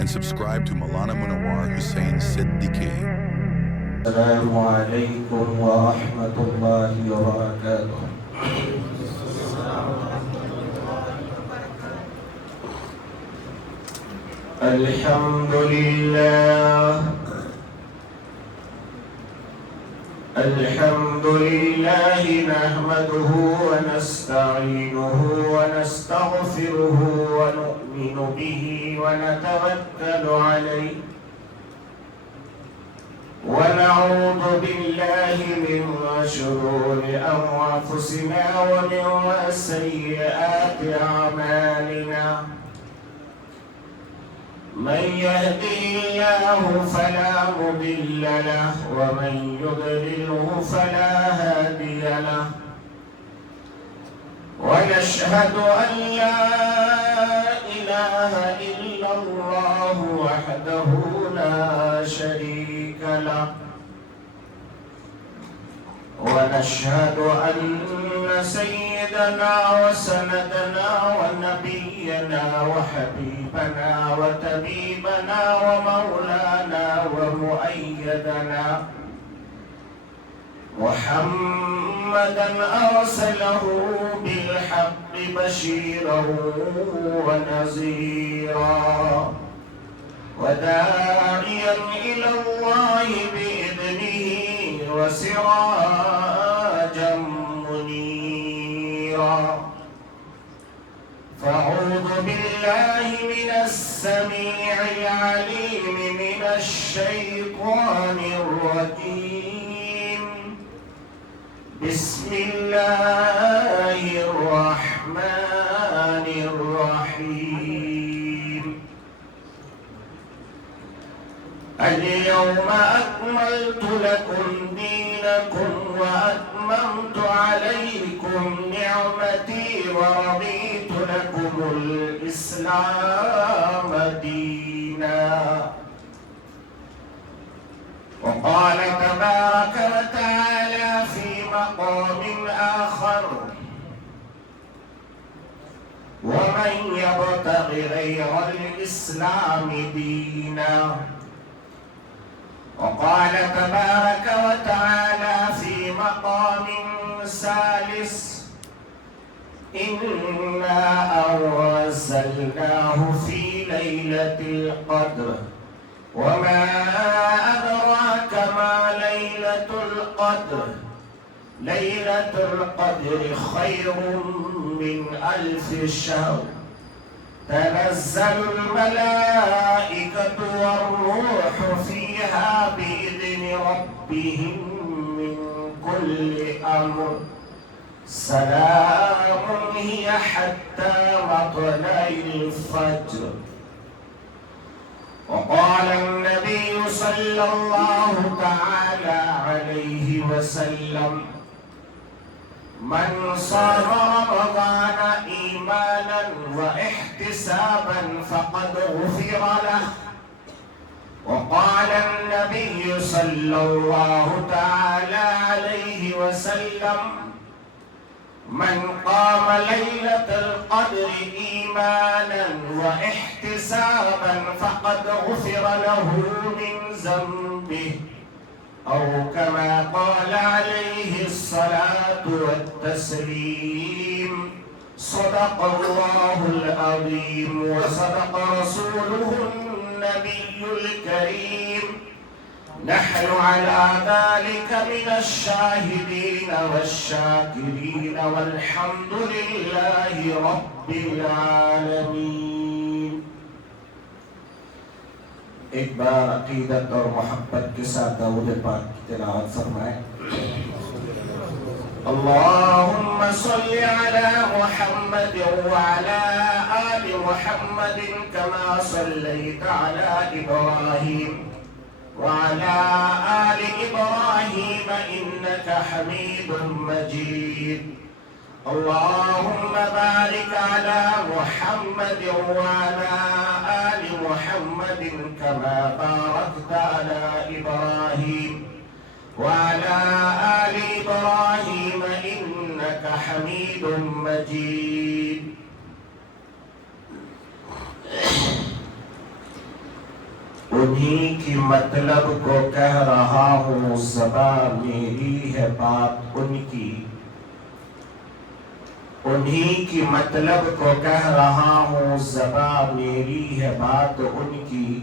and subscribe to Maulana Munawar Hussain Siddiqui. Assalamu alaikum wa rahmatullahi wa barakatuh. الحمد لله نحمده ونستعينه ونستغفره ونؤمن به ونتوكل عليه ونعوذ بالله من شرور أنفسنا ومن سيئات أعمالنا من يهده الله فلا مضل له ومن يضلله فلا هادي له ونشهد أن لا إله إلا الله وحده لا شريك له ونشهد أن سيدنا وسندنا ونبينا وحبيبنا وطبيبنا ومولانا ومؤيدنا محمدا أرسله بالحق بشيرا ونذيرا وداعيا إلى الله بإذنه وسراجا منيرا فأعوذ بالله من السميع العليم من الشيطان الرجيم بسم الله الرحمن الرحيم اليوم أكملت لكم دينكم وأتممت عليكم نعمتي ورضيت لكم الإسلام دينا وقال تبارك وتعالى في مقام آخر ومن يبتغ غير الإسلام دينا وقال تبارك وتعالى في مقام ثالث إنا أنزلناه في ليلة القدر وما أدراك ما ليلة القدر ليلة القدر خير من 1000 شهر تنزل الملائكة والروح فيها بإذن ربهم من كل أمر سلام هي حتى مطلع الفجر وقال النبي صلى الله تعالى عليه وسلم من صام رمضان إيمانا واحتسابا فقد غفر له وقال النبي صلى الله تعالى عليه وسلم من قام ليلة القدر إيمانا واحتسابا فقد غفر له من ذنبه أو كما قال عليه الصلاة والتسليم صدق الله العظيم وصدق رسوله النبي الكريم نحن على ذلك من الشاهدين والشاكرين والحمد لله رب العالمين. ایک بار عقیدت اور محبت کے ساتھ درود پاک کی تلاوت فرمائیں. اللهم صل على محمد وعلى آل محمد كما صليت على إبراهيم وعلى آل إبراهيم إنك حميد مجيد. اللهم بارك على محمد وعلى آل محمد كما باركت على إبراهيم وعلى آل إبراهيم إنك حميد مجيد. انہی کی مطلب کو کہہ رہا ہوں، زبان میری ہے بات ان کی، انہی کی مطلب کو کہہ رہا ہوں، زبان میری ہے بات ان کی،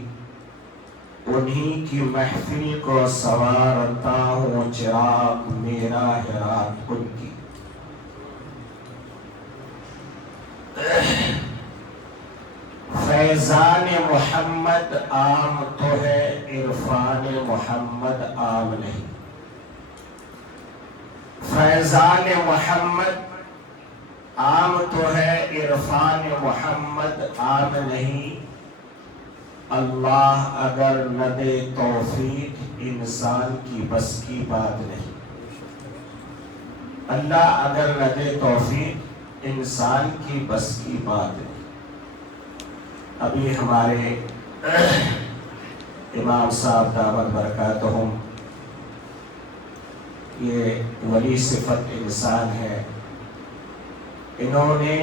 انہی کی محفل کو سنوارتا ہوں، چراغ میرا ہے رات ان کی۔ فیضان محمد عام تو ہے، عرفان محمد عام نہیں۔ فیضان محمد عام تو ہے، عرفان محمد عام نہیں۔ اللہ اگر نہ دے توفیق، انسان کی بس کی بات نہیں۔ اللہ اگر نہ دے توفیق، انسان کی بس کی بات نہیں۔ ابھی ہمارے امام صاحب دامت برکاتہم، یہ ولی صفت انسان ہے، انہوں نے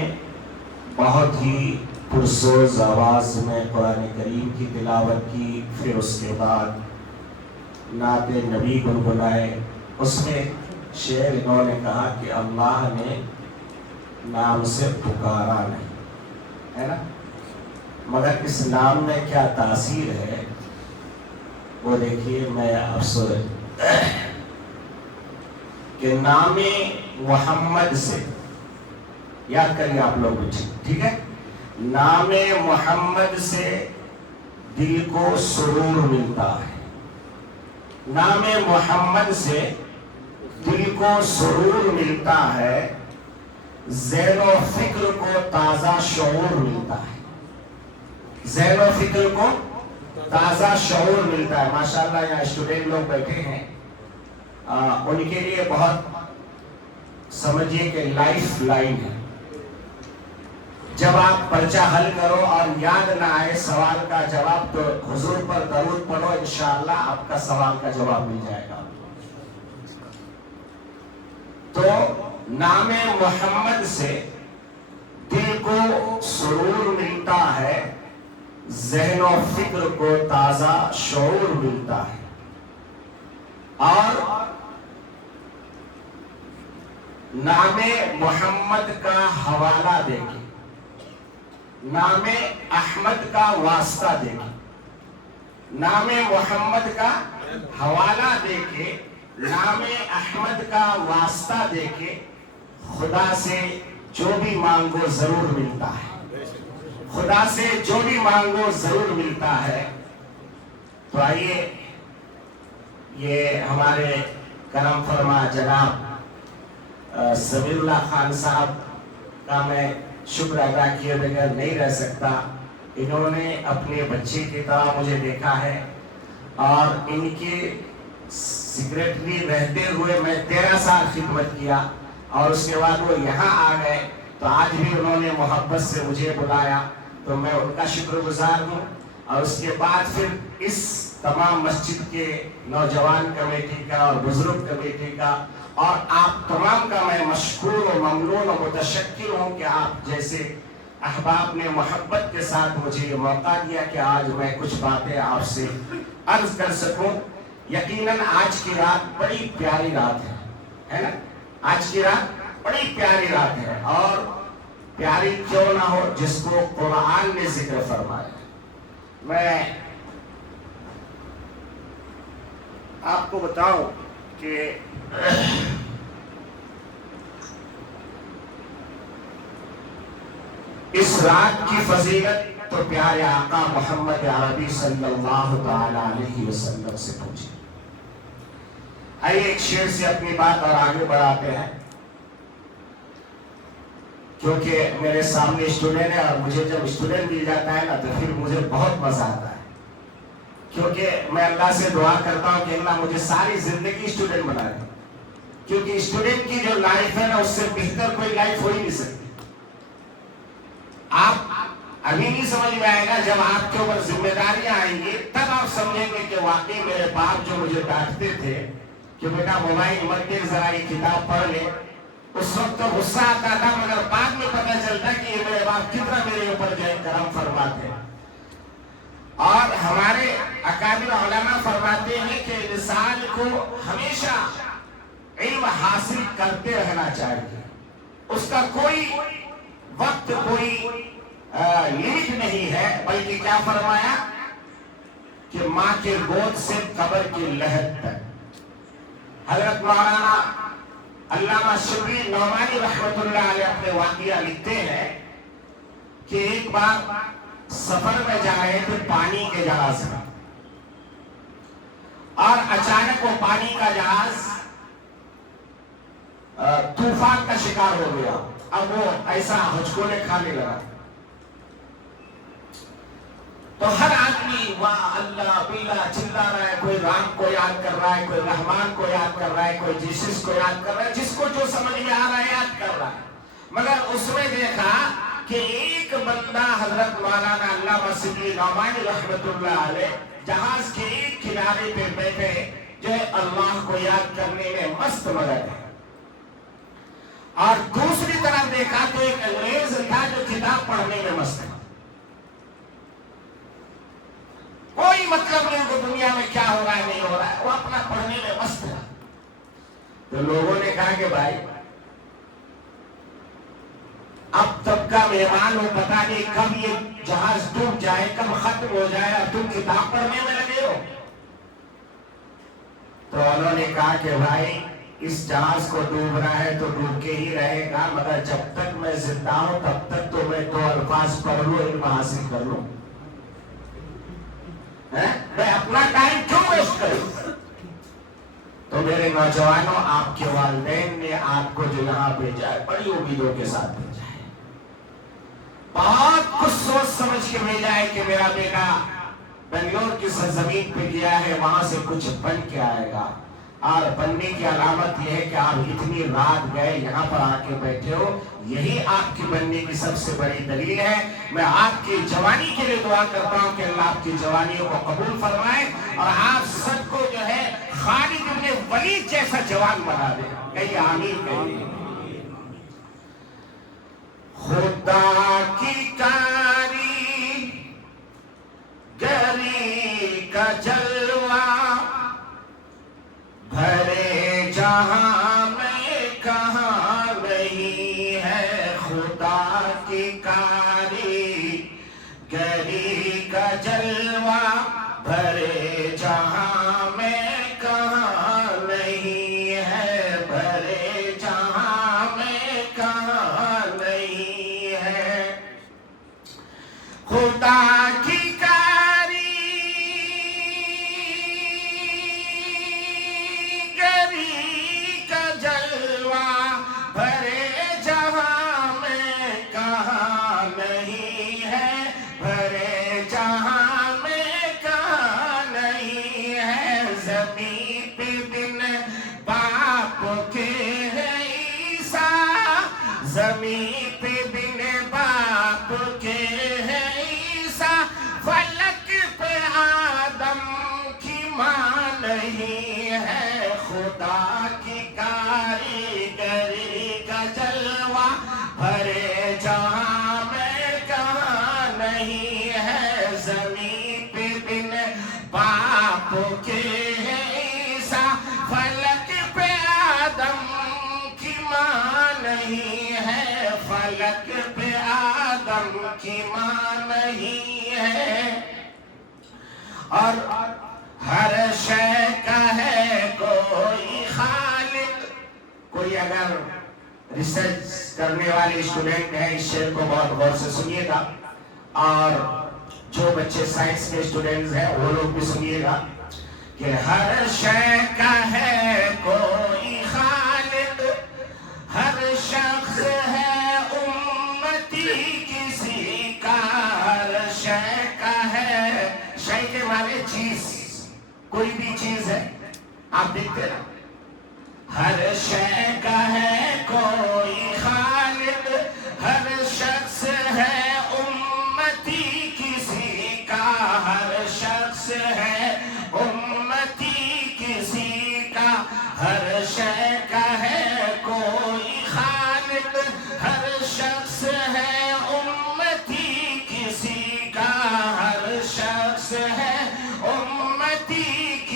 بہت ہی پرسوز آواز میں قرآن کریم کی تلاوت کی، پھر اس کے بعد نعت نبی گنگنائے۔ اس میں شعر انہوں نے کہا کہ اللہ نے نام سے پکارا نہیں، ہے نا، مگر اس نام میں کیا تاثیر ہے وہ دیکھیے۔ میں افسوس کہ نام محمد سے یاد کریے آپ لوگ، ٹھیک ہے، نام محمد سے دل کو سرور ملتا ہے، نام محمد سے دل کو سرور ملتا ہے، ذہن و فکر کو تازہ شعور ملتا ہے، ذہن و فکر کو تازہ شعور ملتا ہے۔ ماشاءاللہ یہاں اسٹوڈنٹ لوگ بیٹھے ہیں، ان کے لیے بہت سمجھیے کہ لائف لائن ہے۔ جب آپ پرچہ حل کرو اور یاد نہ آئے سوال کا جواب، تو حضور پر درود پڑھو، انشاءاللہ آپ کا سوال کا جواب مل جائے گا۔ تو نام محمد سے دل کو سرور ملتا ہے، ذہن و فکر کو تازہ شعور ملتا ہے، اور نام محمد کا حوالہ دے کے، نام احمد کا واسطہ دے کے، نام محمد کا حوالہ دے کے، نام احمد کا واسطہ دے کے، خدا سے جو بھی مانگو ضرور ملتا ہے، خدا سے جو بھی مانگو ضرور ملتا ہے۔ تو آئیے، یہ ہمارے کرم فرما جناب سمیر اللہ خان صاحب کا میں شکر ادا کیے بغیر نہیں رہ سکتا۔ انہوں نے اپنے بچے کی طرح مجھے دیکھا ہے، اور ان کے سیکریٹری رہتے ہوئے میں 13 سال خدمت کیا، اور اس کے بعد وہ یہاں آ گئے، تو آج بھی انہوں نے محبت سے مجھے بلایا، تو میں ان کا شکر گزار ہوں۔ اور اس کے بعد پھر اس تمام مسجد کے نوجوان کمیٹی کا اور بزرگ کمیٹی کا اور آپ تمام کا میں مشکور و ممنون و متشکر ہوں کہ آپ جیسے احباب نے محبت کے ساتھ مجھے یہ موقع دیا کہ آج میں کچھ باتیں آپ سے عرض کر سکوں۔ یقیناً آج کی رات بڑی پیاری رات ہے نا، آج کی رات بڑی پیاری رات ہے، اور پیاری کیوں نہ ہو جس کو قرآن نے ذکر فرمایا۔ میں آپ کو بتاؤں کہ اس رات کی فضیلت تو پیارے آقا محمد عربی صلی اللہ تعالی علیہ وسلم سے پوچھی۔ آئیے ایک شعر سے اپنی بات اور آگے بڑھاتے ہیں، کیونکہ میرے سامنے اسٹوڈنٹ ہے، اور مجھے جب اسٹوڈنٹ مل جاتا ہے نا تو پھر مجھے بہت مزہ آتا ہے، کیونکہ میں اللہ سے دعا کرتا ہوں کہ اللہ مجھے ساری زندگی اسٹوڈنٹ بنا دے، کیونکہ اسٹوڈنٹ کی جو لائف ہے نا اس سے بہتر کوئی لائف ہو ہی نہیں سکتی۔ آپ ابھی نہیں سمجھ میں آئے گا، جب آپ کے اوپر ذمہ داریاں آئیں گی تب آپ سمجھیں گے کہ واقعی میرے باپ جو مجھے ڈانٹتے تھے کہ بیٹا موبائل مت دے، ذرا یہ کتاب پڑھ لے، اس وقت تو غصہ آتا تھا، مگر بعد میں پتہ چلتا کہ یہ میرے باپ کتنا میرے اوپر جو ہے کرم فرماتے ہیں۔ اور ہمارے اکابر علماء فرماتے ہیں کہ انسان کو ہمیشہ علم حاصل کرتے رہنا چاہیے، اس کا کوئی وقت کوئی لمٹ نہیں ہے، بلکہ کیا فرمایا کہ ماں کے گود سے قبر کی لحد تک۔ حضرت مولانا علامہ شبلی نعمانی رحمۃ اللہ علیہ اپنے واقعہ لکھتے ہیں کہ ایک بار سفر میں جا رہے تھے پانی کے جہاز میں، اور اچانک وہ پانی کا جہاز طوفان کا شکار ہو گیا۔ اب وہ ایسا ہچکولے کھانے لگا، تو ہر آدمی واہ اللہ باللہ چلا رہا ہے، کوئی رام کو یاد کر رہا ہے، کوئی رحمان کو یاد کر رہا ہے، کوئی جیسس کو یاد کر رہا ہے، جس کو جو سمجھ میں آ رہا ہے یاد کر رہا ہے۔ مگر اس میں دیکھا کہ ایک بندہ حضرت مولانا علامہ شبلی نعمانی رحمۃ اللہ علیہ جہاز کے ایک کنارے پہ بیٹھے جو ہے اللہ کو یاد کرنے میں مست مگن ہے، اور دوسری طرف دیکھا تو ایک انگریز تھا جو کتاب پڑھنے میں مست ہے، کوئی مطلب نہیں کہ دنیا میں کیا ہو رہا ہے نہیں ہو رہا ہے، وہ اپنا پڑھنے میں مست ہے۔ تو لوگوں نے کہا کہ بھائی اب تب کا مہمان ہو، پتہ نہیں کب یہ جہاز ڈوب جائے، کب ختم ہو جائے، اور تم کتاب پڑھنے میں لگے ہو۔ تو انہوں نے کہا کہ بھائی اس جہاز کو ڈوبنا ہے تو ڈوب کے ہی رہے گا، مگر جب تک میں زندہ ہوں تب تک تو میں 2 الفاظ پڑھ لوں، علم حاصل کر لوں، میں اپنا ٹائم کیوں ویسٹ کروں؟ تو میرے نوجوانوں، آپ کے والدین نے آپ کو جو یہاں بھیجا ہے بڑی امیدوں کے ساتھ بھیجا ہے، بہت کچھ سوچ سمجھ کے بھیجا ہے کہ میرا بیٹا بنگلور کی سرزمین پہ گیا ہے، وہاں سے کچھ بن کے آئے گا، اور بننے کی علامت یہ ہے کہ آپ اتنی رات گئے یہاں پر آ کے بیٹھے ہو، یہی آپ کی بننے کی سب سے بڑی دلیل ہے۔ میں آپ کی جوانی کے لیے دعا کرتا ہوں کہ اللہ آپ کی جوانیوں کو قبول فرمائے، اور آپ سب کو جو ہے خالد ابن ولید جیسا جوان بنا دے۔ کہیے آمین کہیے۔ خدا کی کاری گری کا جلوہ بھرے جہاں میں کہاں نہیں ہے، خدا کی کاری گری کا جلوہ بھرے جہاں میں کہاں نہیں ہے، بھرے جہاں میں کہاں نہیں ہے، خدا کی زمین پہ بن باپ کے ہے عیسیٰ، فلک پہ آدم کی ماں نہیں ہے، خدا کی کاریگری کا جلوہ بھرے جہاں میں کہاں نہیں ہے، زمین پہ بن باپ کے ہے عیسیٰ، فلک پہ آدم کی ماں نہیں ہے، فلک پہ آدم کی ماں نہیں ہے، اور ہر شے کا ہے کوئی خالق۔ کوئی اگر ریسرچ کرنے والے اسٹوڈنٹ ہیں اس شعر کو بہت غور سے سنیے گا، اور جو بچے سائنس کے اسٹوڈنٹس ہیں وہ لوگ بھی سنیے گا کہ ہر شے کا ہے کوئی خالق، ہر شخص ہے امتی کسی کا، ہر شے کا ہے، شے کے معنی چیز، کوئی بھی چیز ہے، آپ دیکھتے نا، ہر شے کا ہے کوئی خالق، ہر شخص ہے امتی کسی کا، ہر شخص ہے امتی کسی کا، ہر شے کا ہے کوئی خالق، ہر شخص ہے امتی کسی کا، ہر شخص ہے امتی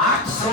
800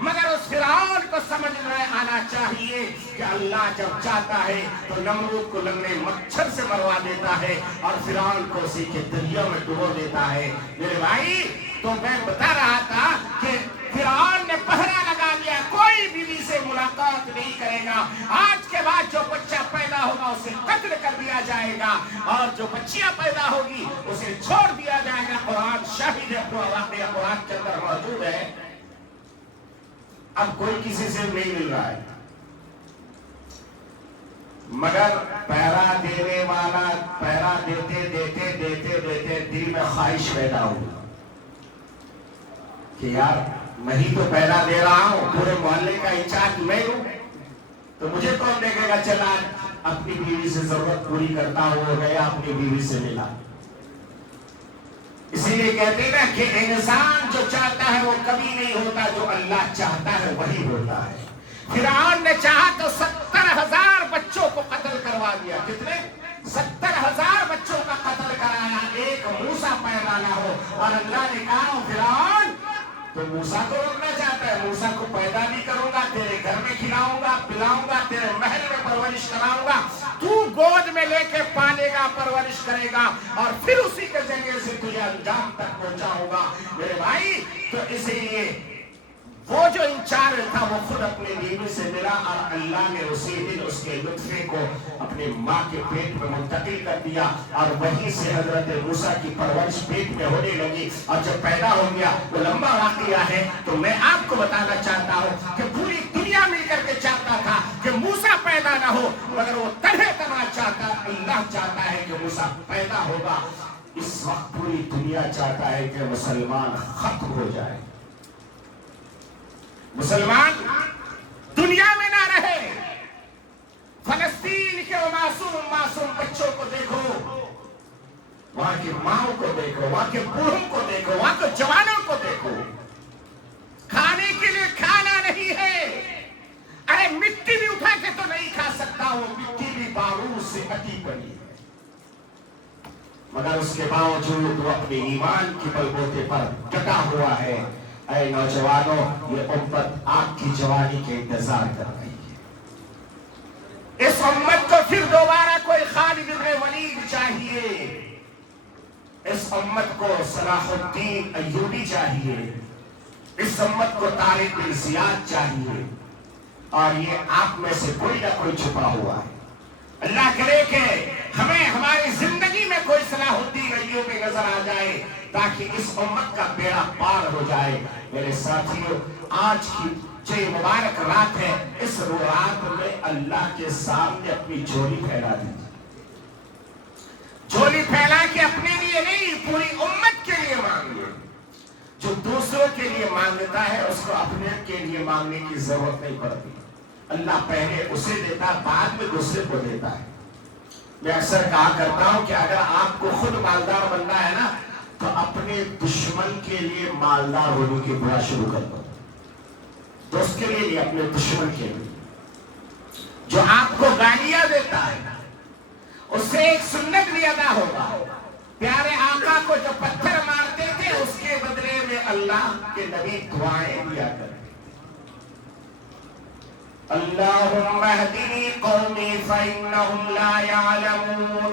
مگر اس فرعون کو سمجھ میں آنا چاہیے کہ اللہ جب چاہتا ہے تو نمرود کو لنگڑے مچھر سے مروا دیتا ہے اور فرعون کو اسی کے دریا میں ڈبو دیتا ہے۔ میرے بھائی تو میں بتا رہا تھا کہ فرعون نے پہرا لگا لیا، کوئی بیوی سے ملاقات نہیں کرے گا، آج کے بعد جو بچہ پیدا ہوگا اسے قتل کر دیا جائے گا اور جو بچیاں پیدا ہوگی اسے چھوڑ دیا جائے گا۔ قرآن شاہد ہے، واقعہ قرآن کے اندر موجود ہے۔ اب کوئی کسی سے نہیں مل رہا ہے، مگر پہرا دینے والا پہرا دیتے دیتے دیتے دیتے دل میں خواہش پیدا ہوئی کہ یار میں ہی تو پہرا دے رہا ہوں، پورے محلے کا انچارج میں ہوں، تو مجھے کون دیکھے گا؟ چلا اپنی بیوی سے ضرورت پوری کرتا ہو گیا، اپنی بیوی سے ملا۔ اسی لیے کہتے ہیں نا کہ انسان جو چاہتا ہے وہ کبھی نہیں ہوتا، جو اللہ چاہتا ہے وہی ہوتا ہے۔ فرعون نے چاہا تو 70,000 بچوں کو قتل کروا دیا۔ کتنے؟ 70,000 بچوں کا قتل کرایا، ایک موسیٰ پیدا نہ ہو۔ اور اللہ نے کہا فرعون تو موسیٰ کو روکنا چاہتا ہے، موسیٰ کو پیدا نہیں کروں گا، تیرے گھر میں کھلاؤں گا پلاؤں گا، تیرے محل میں پرورش کراؤں گا، تو گود میں لے کے پالے گا پرورش کرے گا اور پھر اسی کے ذریعے سے تجھے انجام تک پہنچاؤں گا۔ میرے بھائی تو اسی لیے وہ جو انچارج تھا وہ خود اپنے بیوی سے ملا اور اللہ نے اسی دن اس کے نطفے کو اپنے ماں کے پیٹ میں منتقل کر دیا اور وہیں سے حضرت موسیٰ کی پرورش پیٹ میں ہونے لگی اور جب پیدا ہو گیا۔ وہ لمبا واقعہ ہے تو میں آپ کو بتانا چاہتا ہوں کہ پوری دنیا مل کر کے چاہتا تھا کہ موسیٰ پیدا نہ ہو، مگر وہ طرح طرح چاہتا، اللہ چاہتا ہے کہ موسیٰ پیدا ہوگا۔ اس وقت پوری دنیا چاہتا ہے کہ مسلمان ختم ہو جائے، مسلمان دنیا میں نہ رہے۔ فلسطین کے معصوم بچوں کو دیکھو، وہاں کی ماں کو دیکھو، وہاں کے بوڑھوں کو دیکھو، وہاں کے جوانوں کو دیکھو، کھانے کے لیے کھانا نہیں ہے۔ ارے مٹی بھی اٹھا کے تو نہیں کھا سکتا، وہ مٹی بھی بارود سے ہٹی پڑی ہے، مگر اس کے باوجود وہ اپنے ایمان کی بلبوتے پر ڈٹا ہوا ہے۔ اے نوجوانوں، یہ امت آپ کی جوانی کے انتظار کر رہی ہے۔ اس امت کو پھر دوبارہ کوئی خالد بن ولید چاہیے، اس امت کو صلاح الدین ایوبی چاہیے، اس امت کو طارق بن زیاد چاہیے، اور یہ آپ میں سے کوئی نہ کوئی چھپا ہوا ہے۔ اللہ کرے کہ ہمیں ہماری زندگی میں کوئی صلاح الدین ایوبی نظر آ جائے تاکہ اس امت کا بیڑا پار ہو جائے۔ میرے ساتھیوں، آج کی جو مبارک رات ہے، اس رات میں اللہ کے سامنے اپنی جھولی پھیلا دیجیے، جھولی پھیلا کے اپنے لیے نہیں پوری امت کے لیے مانگیے۔ جو دوسروں کے لیے مانگتا ہے اس کو اپنے کے لیے مانگنے کی ضرورت نہیں پڑتی، اللہ پہلے اسے دیتا بعد میں دوسرے کو دیتا ہے۔ میں اکثر کہا کرتا ہوں کہ اگر آپ کو خود مالدار بننا ہے نا تو اپنے دشمن کے لیے مالدار ہونے کی دعا شروع کر دو، دوست کے لیے نہیں، اپنے دشمن کے لیے جو آپ کو گالیاں دیتا ہے، اس سے ایک سنت بھی ادا ہوگا۔ پیارے آقا کو جو پتھر مارتے تھے اس کے بدلے میں اللہ کے نبی دعائیں دیا کرتے، اللہم اہدنی قومی فإنہم لا یعلمون۔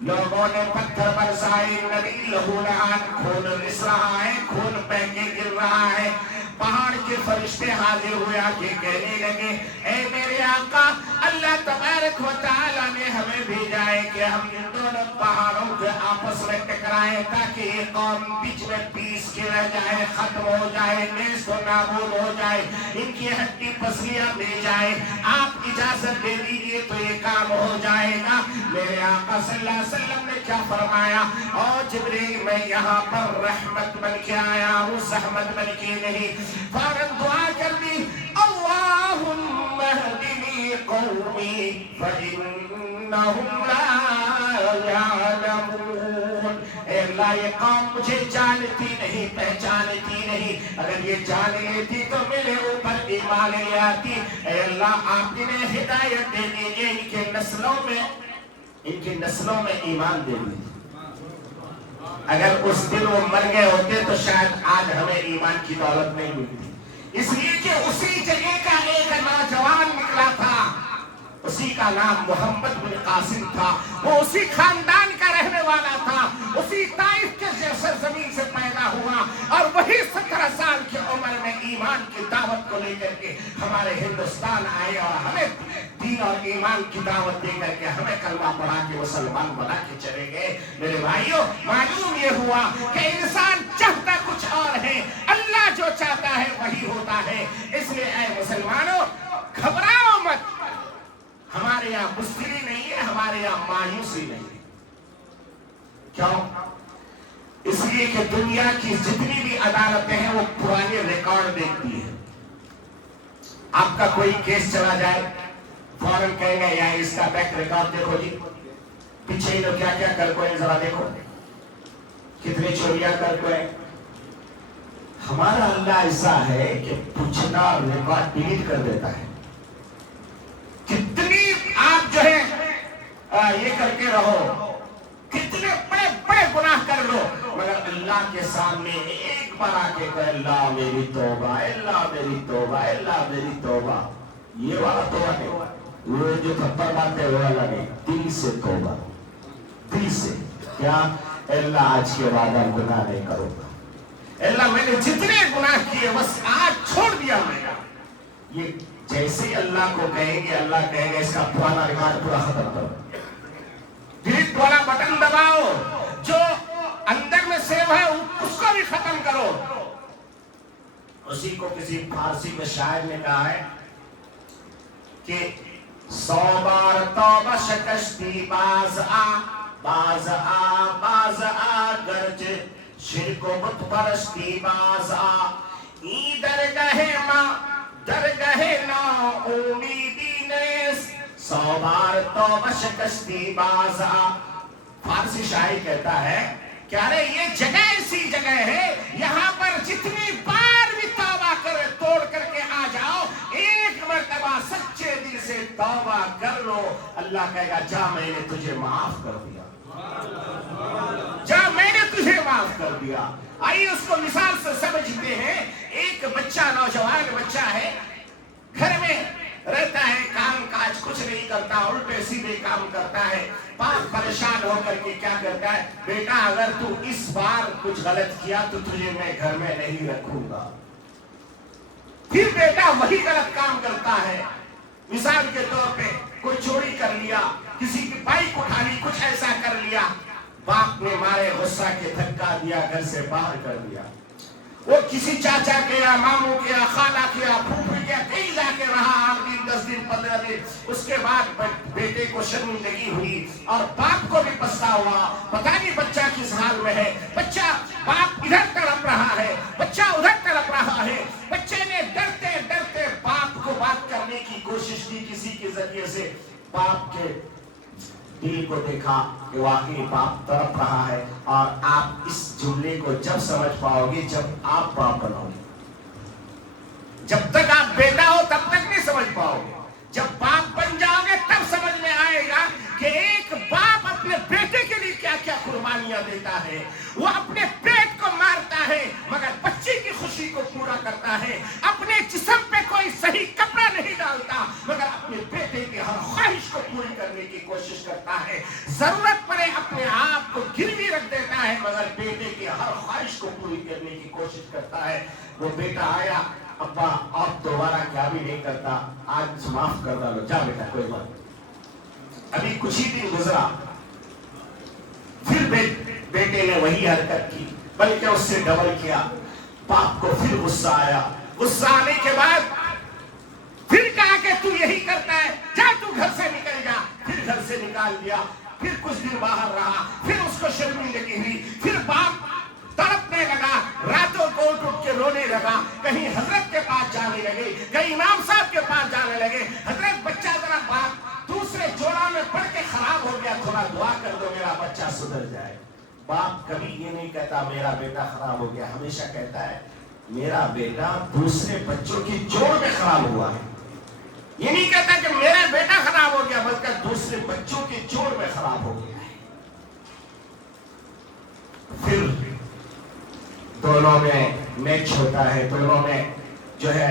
لوگوں نے پتھر برسائے، نبی لہو لعان، خون رس رہا ہے، خون بہہ کے گر رہا ہے۔ پہاڑ کے فرشتے حاضر ہوئے آکے کہنے لگے، اے میرے آقا، اللہ تبارک و تعالی نے ہمیں بھیجا ہے کہ ہم ان دونوں پہاڑوں کے آپس میں ٹکرائیں تاکہ یہ قوم بیچ میں پیس کے رہ جائے، ختم ہو جائے، نیست و نابود ہو جائے، ان کی ہڈی پسلیاں مل جائے۔ آپ اجازت دے دیجئے تو یہ کام ہو جائے گا۔ میرے آقا صلی اللہ علیہ وسلم نے کیا فرمایا؟ اور جبریل، میں یہاں پر رحمت بن کے آیا ہوں، زحمت بن کے نہیں۔ فوراً دعا کر دی، اللہم اہدنی قومی فإنہم لا یعلمون۔ اے اللہ، یہ قوم مجھے جانتی نہیں، پہچانتی نہیں، اگر یہ جان لیتی تو میرے اوپر ایمان لے آتی۔ اے اللہ، آپ انہیں ہدایت دے دیجئے، ان کے نسلوں میں ایمان دے دیجئے۔ اگر اس دن وہ مر گئے ہوتے تو شاید آج ہمیں ایمان کی دولت نہیں ملتی، اس لیے کہ اسی جگہ کا ایک نوجوان نکلا تھا، اسی کا نام محمد بن قاسم تھا، وہ اسی خاندان کا رہنے والا تھا، اسی طائف کے سرزمین سے پیدا ہوا، اور وہی 17 سال کی عمر میں ایمان کی دعوت کو لے کر کے ہمارے ہندوستان آئے، اور ہمیں دین اور ایمان کی دعوت دے کر کے ہمیں کلمہ پڑھا کے مسلمان بنا کے چلے گئے۔ میرے بھائیوں، معلوم یہ ہوا کہ انسان چاہتا کچھ اور ہے، اللہ جو چاہتا ہے وہی ہوتا ہے۔ اس لیے اے مسلمانوں، گھبراؤ مت۔ ہمارے یہاں مشکلی نہیں ہے، ہمارے یہاں مایوسی نہیں ہے۔ کیوں؟ اس لیے کہ دنیا کی جتنی بھی عدالتیں ہیں وہ پرانے ریکارڈ دیکھتی ہیں۔ آپ کا کوئی کیس چلا جائے، فوراً کہیں گے یا اس کا بیک ریکارڈ دیکھو جی، پیچھے لوگ کیا کیا کر کوئے ذرا دیکھو، کتنی چوریاں کر کوئے۔ ہمارا اللہ ایسا ہے کہ پوچھنا اور ریکارڈ ڈیلیٹ کر دیتا ہے۔ کتنی آپ جو ہے یہ کر کے رہو، کتنے بڑے بڑے گناہ کر لو، مگر اللہ کے سامنے ایک بار آ کے کہ اللہ میری توبہ، اللہ میری توبہ، اللہ میری توبہ، یہ والا توبہ نہیں، وہ جو تھپڑ مارتے وہ والا نہیں، دل سے توبہ، دل سے کیا اللہ آج کے بعد گناہ نہیں کروں گا، اللہ میں نے جتنے گناہ کیے بس آج چھوڑ دیا میں۔ یہ جیسے اللہ کو کہیں گے، اللہ کہے گا اس کا پرانا ریکارڈ پورا ختم کرو، ڈیلیٹ والا بٹن دباؤ، جو اندر میں سیو ہے اس کو بھی ختم کرو۔ اسی کو کسی فارسی میں شاعر نے کہا ہے کہ 100 بار توبہ شکستی باز آ، باز آ، باز آ، گرچہ شرک و بت پرستی باز آ، ای درگاہ ماں درگاہ نا امیدی نیست، 100 بار توبہ شکستی باز آ۔ فارسی شاعر کہتا ہے کہ ارے یہ جگہ ایسی جگہ ہے، یہاں پر جتنی بار بھی توبہ کرے توڑ کر کے آ جاؤ، ایک مرتبہ سچے دل سے توبہ کر لو، اللہ کہے گا جا میں نے تجھے معاف کر دیا، جا میں نے تجھے معاف کر دیا۔ آئیے اس کو مثال سے سمجھتے ہیں۔ ایک بچہ، نوجوان بچہ ہے، گھر میں رہتا ہے، کام کاج کچھ نہیں کرتا، الٹے سیدھے کام کرتا ہے، باپ پریشان ہو کر کے کیا کرتا ہے، بیٹا اگر تو اس بار کچھ غلط کیا تو تجھے میں گھر میں نہیں رکھوں گا۔ پھر بیٹا وہی غلط کام کرتا ہے۔ مثال کے طور پہ کوئی چوری کر لیا، کسی کی بائک اٹھا لی، کچھ ایسا کر لیا، باپ نے مارے غصہ کے دھکا دیا، گھر سے باہر کر دیا۔ وہ کسی چاچا کے یا ماموں کے یا خالہ کے یا پھوپھی کے کہیں جا کے رہا، 8 دن 10 دن 15 دن، اس کے بعد بیٹے کو شرمندگی ہوئی اور باپ کو بھی پچھتاوا، پتہ نہیں بچہ کس حال میں ہے، بچہ باپ ادھر تڑپ رہا ہے، بچہ ادھر تڑپ رہا ہے۔ بچے نے ڈرتے ڈرتے باپ کو بات کرنے کی کوشش کی کسی کے ذریعے سے، باپ کے دل کو دیکھا کہ واقعی باپ تڑپ رہا ہے، اور آپ اس جملے کو جب سمجھ پاؤ گے جب آپ باپ بنو گے، جب تک آپ بیٹا ہو تب تک نہیں سمجھ پاؤ گے، جب باپ بن جاؤ گے تب سمجھ میں آئے گا کہ ایک باپ اپنے بیٹے کے لیے کیا کیا قربانیاں دیتا ہے۔ وہ اپنے پیٹ کو مارتا ہے مگر بچے کی خوشی کو پورا کرتا ہے، اپنے جسم پہ کوئی صحیح کپڑا نہیں ڈالتا مگر اپنے بیٹے کی ہر خواہش کو پوری کرنے کی کوشش کرتا ہے، ضرورت پڑے اپنے آپ کو گروی رکھ دیتا ہے مگر بیٹے کی ہر خواہش کو پوری کرنے کی کوشش کرتا ہے۔ وہ بیٹا آیا، ابا آپ دوبارہ کیا بھی نہیں کرتا، آج معاف کر ڈالو، جا بیٹا کوئی بات نہیں۔ ابھی کچھ ہی دن گزرا، پھر بیٹے نے وہی حرکت کی، بلکہ اس سے ڈبل کیا۔ باپ کو پھر غصہ آیا، غصہ آنے کے بعد پھر کہا کہ تو یہی کرتا ہے، جا تو گھر سے نکل جا۔ پھر گھر سے نکال دیا، پھر کچھ دن باہر رہا، پھر اس کو شرمندگی ہوئی، پھر باپ تڑپنے لگا، راتوں کو اٹھ کے رونے لگا، کہیں حضرت کے پاس جانے لگے، کہیں امام صاحب کے پاس جانے لگے، حضرت بچہ ذرا باپ دوسرے جوڑا میں پڑھ کے خراب ہو گیا، تھوڑا دعا کر دو میرا بچہ سدھر جائے۔ باپ کبھی یہ نہیں کہتا میرا بیٹا خراب ہو گیا، ہمیشہ کہتا ہے میرا بیٹا دوسرے بچوں کی جوڑ میں خراب ہوا ہے۔ یہ نہیں کہتا کہ میرا بیٹا خراب ہو گیا، بلکہ دوسرے بچوں کی جوڑ میں خراب ہو گیا ہے۔ پھر دونوں میں میچ ہوتا ہے، دونوں میں جو ہے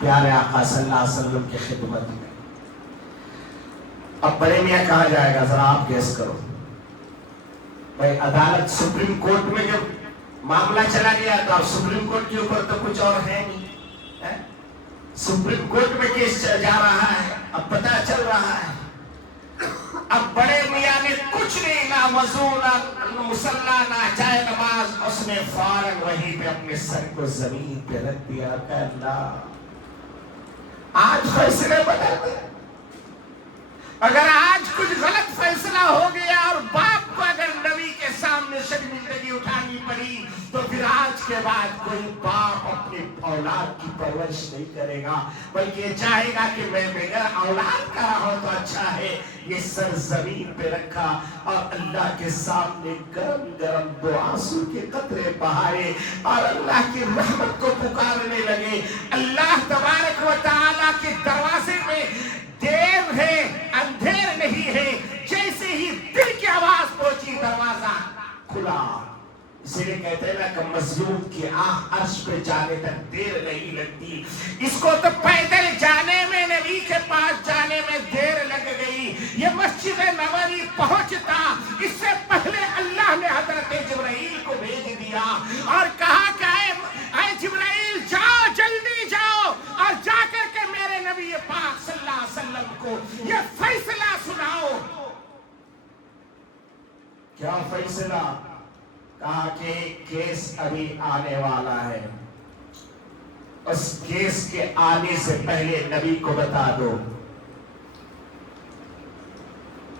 پیارے آقا صلی اللہ علیہ وسلم کی خدمت میں. اب بڑے میاں کہا جائے گا؟ ذرا آپ گیس کرو. بھائی عدالت سپریم کورٹ میں جب معاملہ چلا گیا تو اب سپریم کورٹ کے اوپر تو کچھ اور ہے نہیں. سپریم کورٹ میں کیس جا رہا ہے. اب پتہ چل رہا ہے اب بڑے میاں نے کچھ نہیں، نہ وضو نہ مصلی نہ جائے نماز، اس نے فوراً وہیں پہ اپنے سر کو زمین پہ رکھ دیا کہ اللہ آج فیصلے بدل دے. اگر آج کچھ غلط فیصلہ ہو گیا اور باپ کو اگر نبی کے سامنے شرمندگی اٹھانی پڑی تو پھر آج کے بعد کوئی باپ اپنی اولاد کی پرورش نہیں کرے گا، بلکہ چاہے گا کہ میں بغیر اولاد کا رہا ہوں تو اچھا ہے. یہ سر زمین پہ رکھا اور اللہ کے سامنے گرم گرم دو آنسو کے قطرے بہائے اور اللہ کی رحمت کو پکارنے لگے. اللہ تبارک و تعالیٰ کے دروازے میں دیر ہے، اندھیر نہیں ہے. جیسے ہی دل کی آواز پہنچی دروازہ کھلا. اسی لیے کہتے ہیں نا کہ مظلوم کی آہ عرش پہ جانے تک دیر نہیں لگتی. اس کو تو پیدل جانے میں، نبی کے پاس جانے میں دیر لگ گئی. یہ مسجد نبوی پہنچتا اس سے پہلے اللہ نے حضرت جبرائیل کو بھیج دیا اور کہا کہ اے جبرائیل جاؤ، جلدی جاؤ اور جا کر کے میرے نبی پاک صلی اللہ علیہ وسلم کو یہ فیصلہ سناؤ. کیا فیصلہ؟ کہا کہ کیس ابھی آنے والا ہے، اس کیس کے آنے سے پہلے نبی کو بتا دو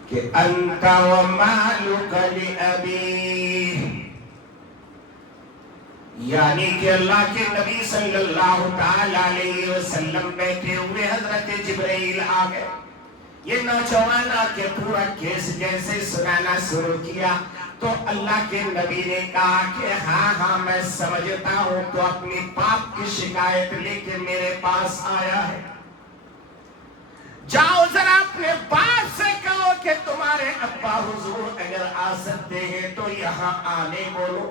کہ انت ومالک لأبی. یعنی کہ اللہ کے نبی صلی اللہ تعالی علیہ وسلم بیٹھے ہوئے حضرت جبرائیل آ گئے. یہ نوجوان آ کے پورا کیس جیسے سنانا شروع کیا تو اللہ کے نبی نے کہا کہ ہاں میں سمجھتا ہوں، تو اپنی باپ کی شکایت لے کے میرے پاس آیا ہے. جاؤ ذرا اپنے باپ سے کہو کہ تمہارے ابا حضور اگر آ سکتے ہیں تو یہاں آنے بولو،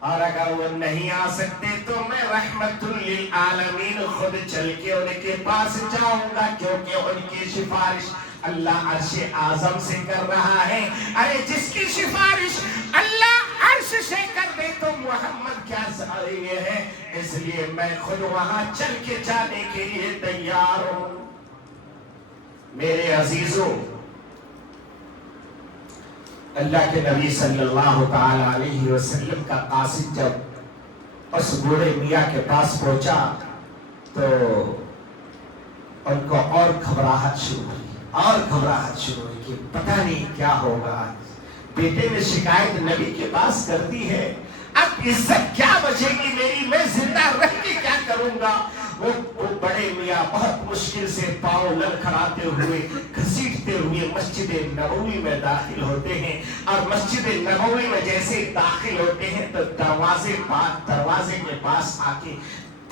اور اگر وہ نہیں آ سکتے تو میں رحمت للعالمین خود چل کے ان کے پاس جاؤں گا، کیونکہ ان کی سفارش اللہ عرش اعظم سے کر رہا ہے. ارے جس کی سفارش اللہ عرش سے کر دے تو محمد کیا ضروری ہے. اس لیے میں خود وہاں چل کے جانے کے لیے تیار ہوں. میرے عزیزوں، اللہ کے نبی صلی اللہ تعالی علیہ وسلم کا قاصد جب اس بوڑھے میاں کے پاس پہنچا تو ان کو اور گھبراہٹ شروع ہوئی کہ پتہ نہیں کیا ہوگا. بیٹے نے شکایت نبی کے پاس کر دی ہے، اب عزت کیا بچے گی میری، میں زندہ رہ کے کیا کروں گا. وہ بڑے میاں بہت مشکل سے پاؤں لڑکھڑاتے ہوئے گھسیٹتے ہوئے مسجد نبوی میں داخل ہوتے ہیں. اور مسجد نبوی میں جیسے داخل ہوتے ہیں تو دروازے کے پاس آ کے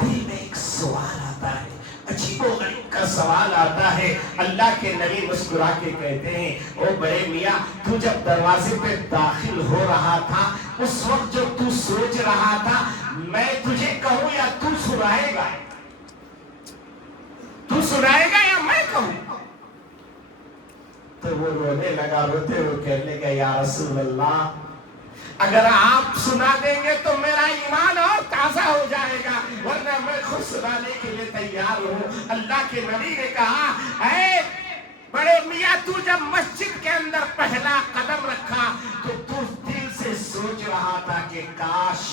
دل میں ایک سوال آتا ہے، عجیب و غریب کا سوال آتا ہے. اللہ کے نبی مسکرا کے کہتے ہیں او بڑے میاں، تو جب دروازے پہ داخل ہو رہا تھا اس وقت جو تو سوچ رہا تھا میں تجھے کہوں یا تو سنائے گا؟ تو سنائے گا یا میں کہوں؟ تو وہ رونے لگا. روتے ہوئے کہنے لگا یا رسول اللہ، اگر آپ سنا دیں گے تو میرا ایمان اور تازہ ہو جائے گا، ورنہ میں خود سنانے کے لیے تیار ہوں. اللہ کے نبی نے کہا اے بڑے میاں، تو جب مسجد کے اندر پہلا قدم رکھا تو دل سے سوچ رہا تھا کہ کاش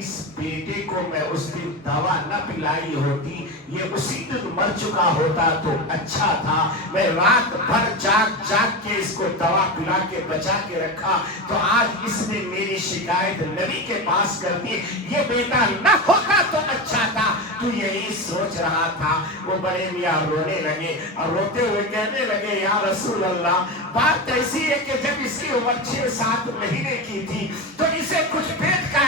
اس بیٹے کو میں اس دن دوا نہ پلائی ہوتی، یہ اسی دن مر چکا ہوتا تو اچھا تھا. میں رات بھر جاگ کے اس کو دوا پلا کے بچا کے رکھا تو آج اس نے میری شکایت نبی کے پاس کر دی، یہ بیٹا نہ ہوتا تو اچھا تھا. تو یہی سوچ رہا تھا. وہ بڑے میاں رونے لگے اور روتے ہوئے کہنے لگے یا رسول اللہ، بات ایسی ہے کہ جب اس کی عمر 6-7 مہینے کی تھی تو اسے کچھ پیٹ کا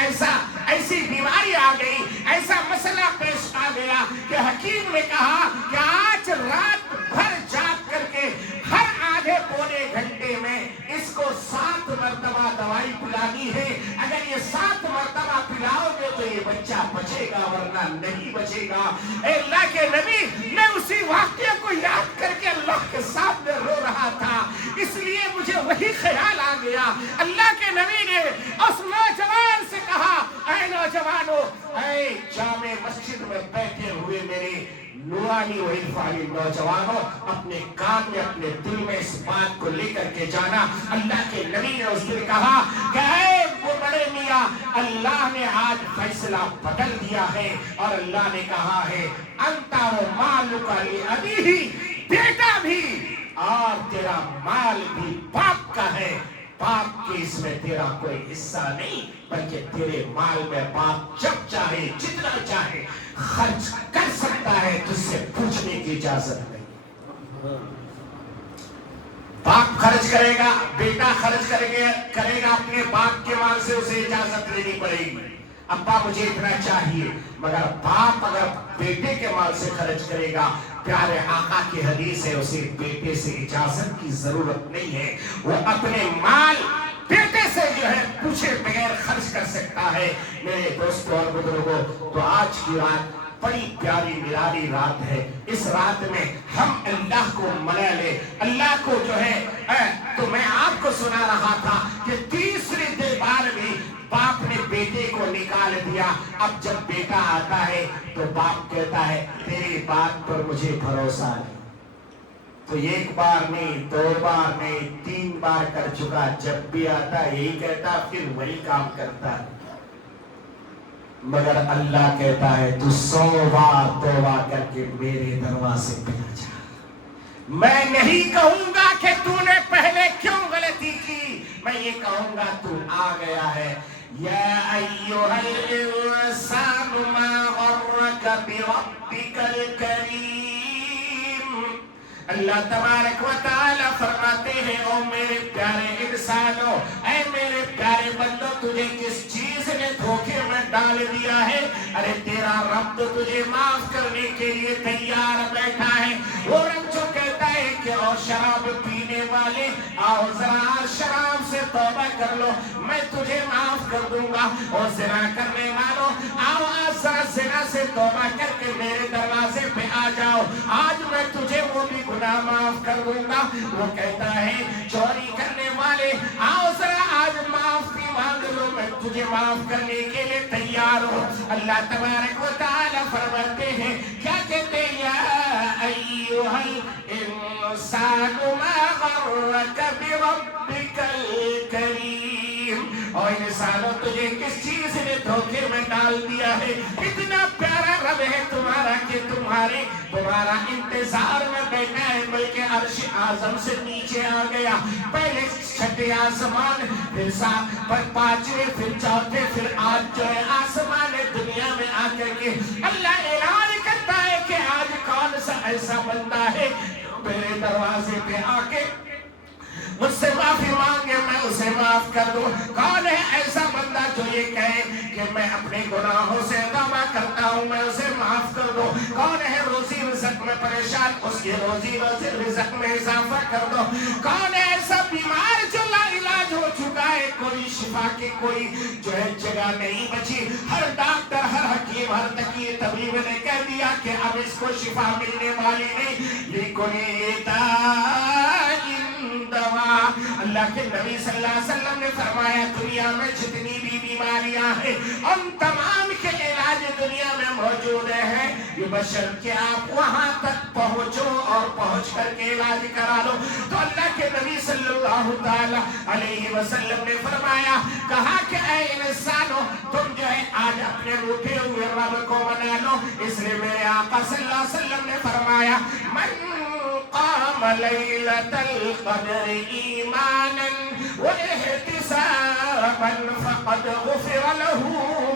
ایسی بیماری آ گئی، ایسا مسئلہ پیش آ گیا کہ حکیم نے کہا کہ آج رات بھر جاگ کر کے ہر آدھے پونے گھنٹے میں اس کو 7 مرتبہ دوائی پلانی ہے، اگر یہ 7 مرتبہ پلاؤ گے تو یہ بچہ بچے گا ورنہ نہیں بچے گا۔ اے اللہ کے نبی، میں اسی واقعے کو یاد کر کے اللہ کے سامنے رو رہا تھا، اس لیے مجھے وہی خیال آ گیا۔ اللہ کے نبی نے اس نوجوان سے کہا، اے نوجوانو، اے جامع مسجد میں بیٹھے ہوئے میرے نورانی و عرفانی نوجوانوں، اپنے کان میں اپنے دل میں اس بات کو لے کر کے جانا۔ اللہ کے نبی نے اس دن کہا کہ اے وہ بڑے میاں، اللہ نے آج فیصلہ بدل دیا ہے اور اللہ نے کہا ہے انتا و مالک لابیہ، بیٹا بھی اور تیرا مال بھی باپ کا ہے، باپ کے اس میں تیرا کوئی حصہ نہیں، بلکہ تیرے مال میں باپ جب چاہے جتنا چاہے خرچ کر سکتا ہے، تجھ سے پوچھنے کی اجازت نہیں۔ باپ خرچ کرے گا، بیٹا خرچ کرے گا اپنے باپ کے مال سے، اسے اجازت لینی پڑے گی، ابا مجھے اتنا چاہیے، مگر باپ اگر بیٹے کے مال سے خرچ کرے گا، پیارے آقا کی حدیث ہے، اسے بیٹے سے اجازت کی ضرورت نہیں ہے، وہ اپنے مال بیٹے سے جو ہے پوچھے بغیر خرچ کر سکتا ہے۔ میرے دوستوں اور بزرگوں، تو آج کی رات بڑی پیاری نرالی رات ہے، اس رات میں ہم اللہ کو منا لے، اللہ کو جو ہے تو میں آپ کو سنا رہا تھا کہ تیسری بار بھی باپ نے بیٹے کو نکال دیا۔ اب جب بیٹا آتا ہے تو باپ کہتا ہے تیری بات پر مجھے بھروسہ نہیں، تو ایک بار نہیں، 2 بار نہیں، 3 بار کر چکا، جب بھی آتا یہی کہتا، پھر وہی کام کرتا ہے، مگر اللہ کہتا ہے تو 100 بار توبہ کر کے میرے دروازے پہ آ جا۔ میں نہیں کہوں گا کہ تو نے پہلے کیوں غلطی کی، میں یہ کہوں گا تو آ گیا ہے۔ یا ایھا الانسان ما غرک بربک الکریم، اللہ تبارک و تعالی فرماتے ہیں او میرے پیارے انسانوں، اے میرے پیارے بندوں، تجھے کس چیز نے دھوکے میں ڈال دیا ہے؟ ارے تیرا رب تو تجھے معاف کرنے کے لیے تیار بیٹھا ہے، وہ رب جو کہتا ہے کہ او شراب پینے والے آؤ ذرا شراب سے توبہ کر لو، میں تجھے معاف کر دوں گا، اور زنا کرنے والوں آؤ آج ذرا زنا سے توبہ کر کے میرے دروازے پہ آ جاؤ، آج میں تجھے وہ بھی گناہ معاف کر دوں گا۔ وہ کہتا ہے چوری کرنے والے آؤ ذرا آج معافی مانگ لو، میں تجھے معاف کرنے کے لیے تیار ہوں۔ اللہ تبارک و تعالی فرماتے ہیں، کیا کہتے ہیں؟ یا ایھا الانسان ما غرک بربک الکریم، اور انسانوں تجھے کس چیز نے دھوکے میں ڈال دیا ہے؟ اتنا پیارا رب ہے تمہارا کہ تمہارا انتظار میں بیٹھا ہے، بلکہ عرش اعظم سے نیچے آ گیا، پہلے 6 آسمان، پھر 5ویں، پھر 4تھے، پھر آج جو ہے آسمان دنیا میں آ کر کے اللہ اعلان کرتا ہے کہ آج کون سا ایسا بندہ ہے میرے دروازے پہ آ کے مجھ سے معافی مانگے، میں اسے معاف کر دوں۔ کون ہے ایسا بندہ جو یہ کہے کہ میں اپنے گناہوں سے توبہ کرتا ہوں، میں اسے معاف کر دوں؟ کون ہے روزی رزق میں پریشان، اس کی روزی رزق میں اضافہ کر دو؟ کون ہے ایسا بیمار جو لا علاج ہو چکا ہے، کوئی شفا کی کوئی جو ہے جگہ نہیں بچی، ہر ڈاکٹر، ہر حکیم، ہر تقی طبیب نے کہہ دیا کہ اب اس کو شفا ملنے والی نہیں، لیکن دوا۔ اللہ کے نبی صلی اللہ علیہ وسلم نے فرمایا دنیا میں جتنی بھی بیماریاں ہیں ان تمام کے علاج دنیا میں موجود ہیں، یہ بشرطے آپ وہاں تک پہنچو اور پہنچ کر کے علاج کرا لو۔ تو اللہ کے نبی صلی اللہ تعالی علیہ وسلم نے فرمایا، کہا کہ اے انسانوں تم جو ہے آج اپنے روٹے ہوئے رب کو منا لو، اس لیے میرے آقا صلی اللہ علیہ وسلم نے فرمایا من قام لیلۃ القدر ایمانا واحتسابا فقد غفر له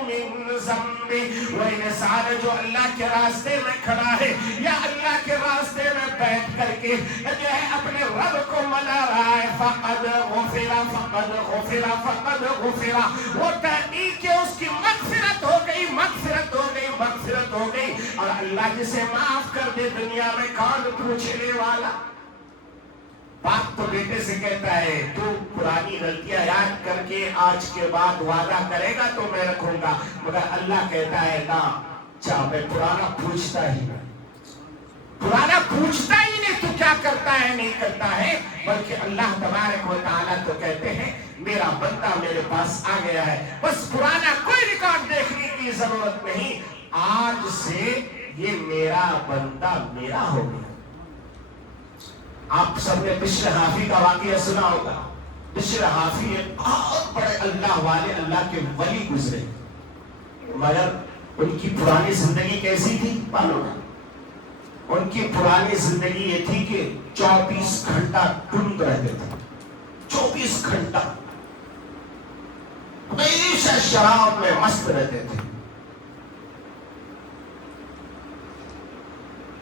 من ذنبه۔ وہ انسان جو اللہ کے راستے میں کھڑا ہے یا اللہ کے راستے میں بیٹھ کر کے جو ہے اپنے رب کو منا رہا ہے، فقد غفر فقد غفر فقد غفر، وہ تحقیق کہ اس کی مغفرت ہو گئی، مغفرت ہو گئی، مغفرت ہو گئی۔ اور اللہ جسے معاف کر دے دنیا میں کون پوچھنے والا؟ باپ تو بیٹے سے کہتا ہے تو پرانی غلطیاں یاد کر کے آج کے بعد وعدہ کرے گا تو میں رکھوں گا، مگر اللہ کہتا ہے نہ چاہ، میں پرانا پوچھتا ہی نہیں، پرانا پوچھتا ہی نہیں تو کیا کرتا ہے نہیں کرتا ہے، بلکہ اللہ تبارک و تعالیٰ تو کہتے ہیں میرا بندہ میرے پاس آ گیا ہے، بس پرانا کوئی ریکارڈ دیکھنے کی ضرورت نہیں، آج سے یہ میرا بندہ میرا ہو گیا۔ آپ سب نے بشر حافی کا واقعہ سنا ہوگا۔ بشر حافی ایک بہت بڑے اللہ والے، اللہ کے ولی گزرے، مگر ان کی پرانی زندگی کیسی تھی معلوم ہے؟ ان کی پرانی زندگی یہ تھی کہ 24 گھنٹہ ٹند رہتے تھے، 24 گھنٹہ ہمیشہ شراب میں مست رہتے تھے۔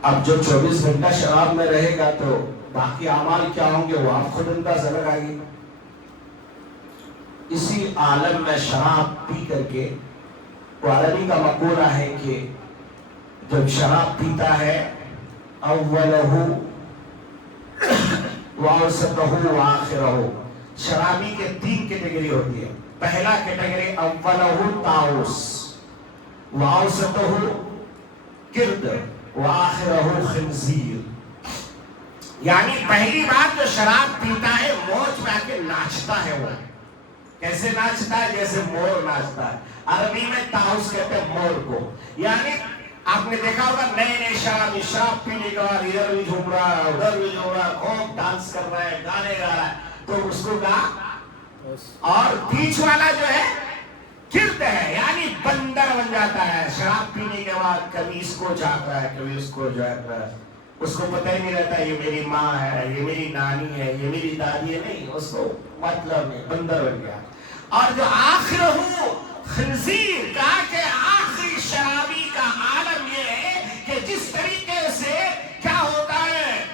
اب جو 24 گھنٹہ شراب میں رہے گا تو باقی اعمال کیا ہوں گے وہ آپ خود اندازہ لگائیے۔ اسی عالم میں شراب پی کر کے، وہ عربی کا مقولہ ہے کہ جب شراب پیتا ہے اولہ واوسطہ وآخرہ، شرابی کے 3 کیٹیگری ہوتی ہے۔ پہلا کیٹیگری اولہ طاؤس واوسطہ کرد وآخرہ خنزیر، یعنی پہلی بات جو شراب پیتا ہے موج میں آ کے ناچتا ہے، وہ کیسے ناچتا ہے؟ جیسے مور ناچتا ہے۔ عربی میں طاؤس کہتے ہیں مور کو، یعنی آپ نے دیکھا ہوگا نئے نئے شراب پینے کے بعد ادھر بھی جھوم رہا ہے ادھر بھی جھوم رہا ہے، خوب ڈانس کر رہا ہے، گانے گا رہا ہے، تو اس کو کہا۔ اور بیچ والا جو ہے کرد ہے، یعنی بندر بن جاتا ہے، شراب پینے کے بعد کبھی اس کو جھانک رہا ہے کبھی اس کو جھانک رہا ہے، اس کو پتہ ہی نہیں رہتا یہ میری ماں ہے، یہ میری نانی ہے، یہ میری دادی ہے، نہیں، اس کو مطلب نہیں، بندر بن گیا۔ اور جو آخر خنزیر، کہا کہ آخری شرابی کا عالم یہ ہے کہ جس طریقے سے کیا ہوتا ہے،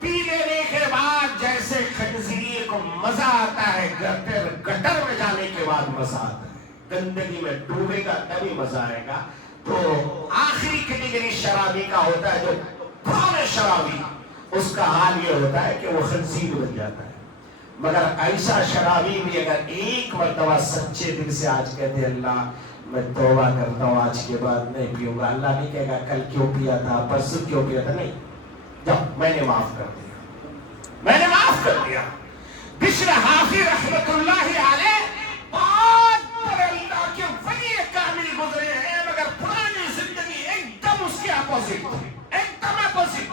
پی لینے کے بعد جیسے خنزیر کو مزہ آتا ہے، گٹر میں جانے کے بعد مزہ آتا ہے، گندگی میں ڈوبے گا تبھی مزہ آئے گا، تو آخری کیٹیگری شرابی کا ہوتا ہے جو پرانے شرابی، اس کا حال یہ ہوتا ہے کہ وہ خنزیر بن جاتا ہے۔ مگر ایسا شرابی بھی اگر ایک مرتبہ سچے دل سے آج کہتے ہیں اللہ میں توبہ کرتا ہوں، آج کے بعد نہیں پیوں گا، اللہ نہیں کہے گا کل کیوں پیا تھا، پرسوں کیوں پیا تھا، نہیں، جب میں نے معاف کر دیا، میں نے معاف کر دیا۔ بشر حافی رحمت اللہ علیہ بہت بڑے اللہ کے ولی کامل گزرے ہیں، مگر پرانی زندگی ایک دم اس کے اپوزٹ تھی، ایک دم اپوزٹ۔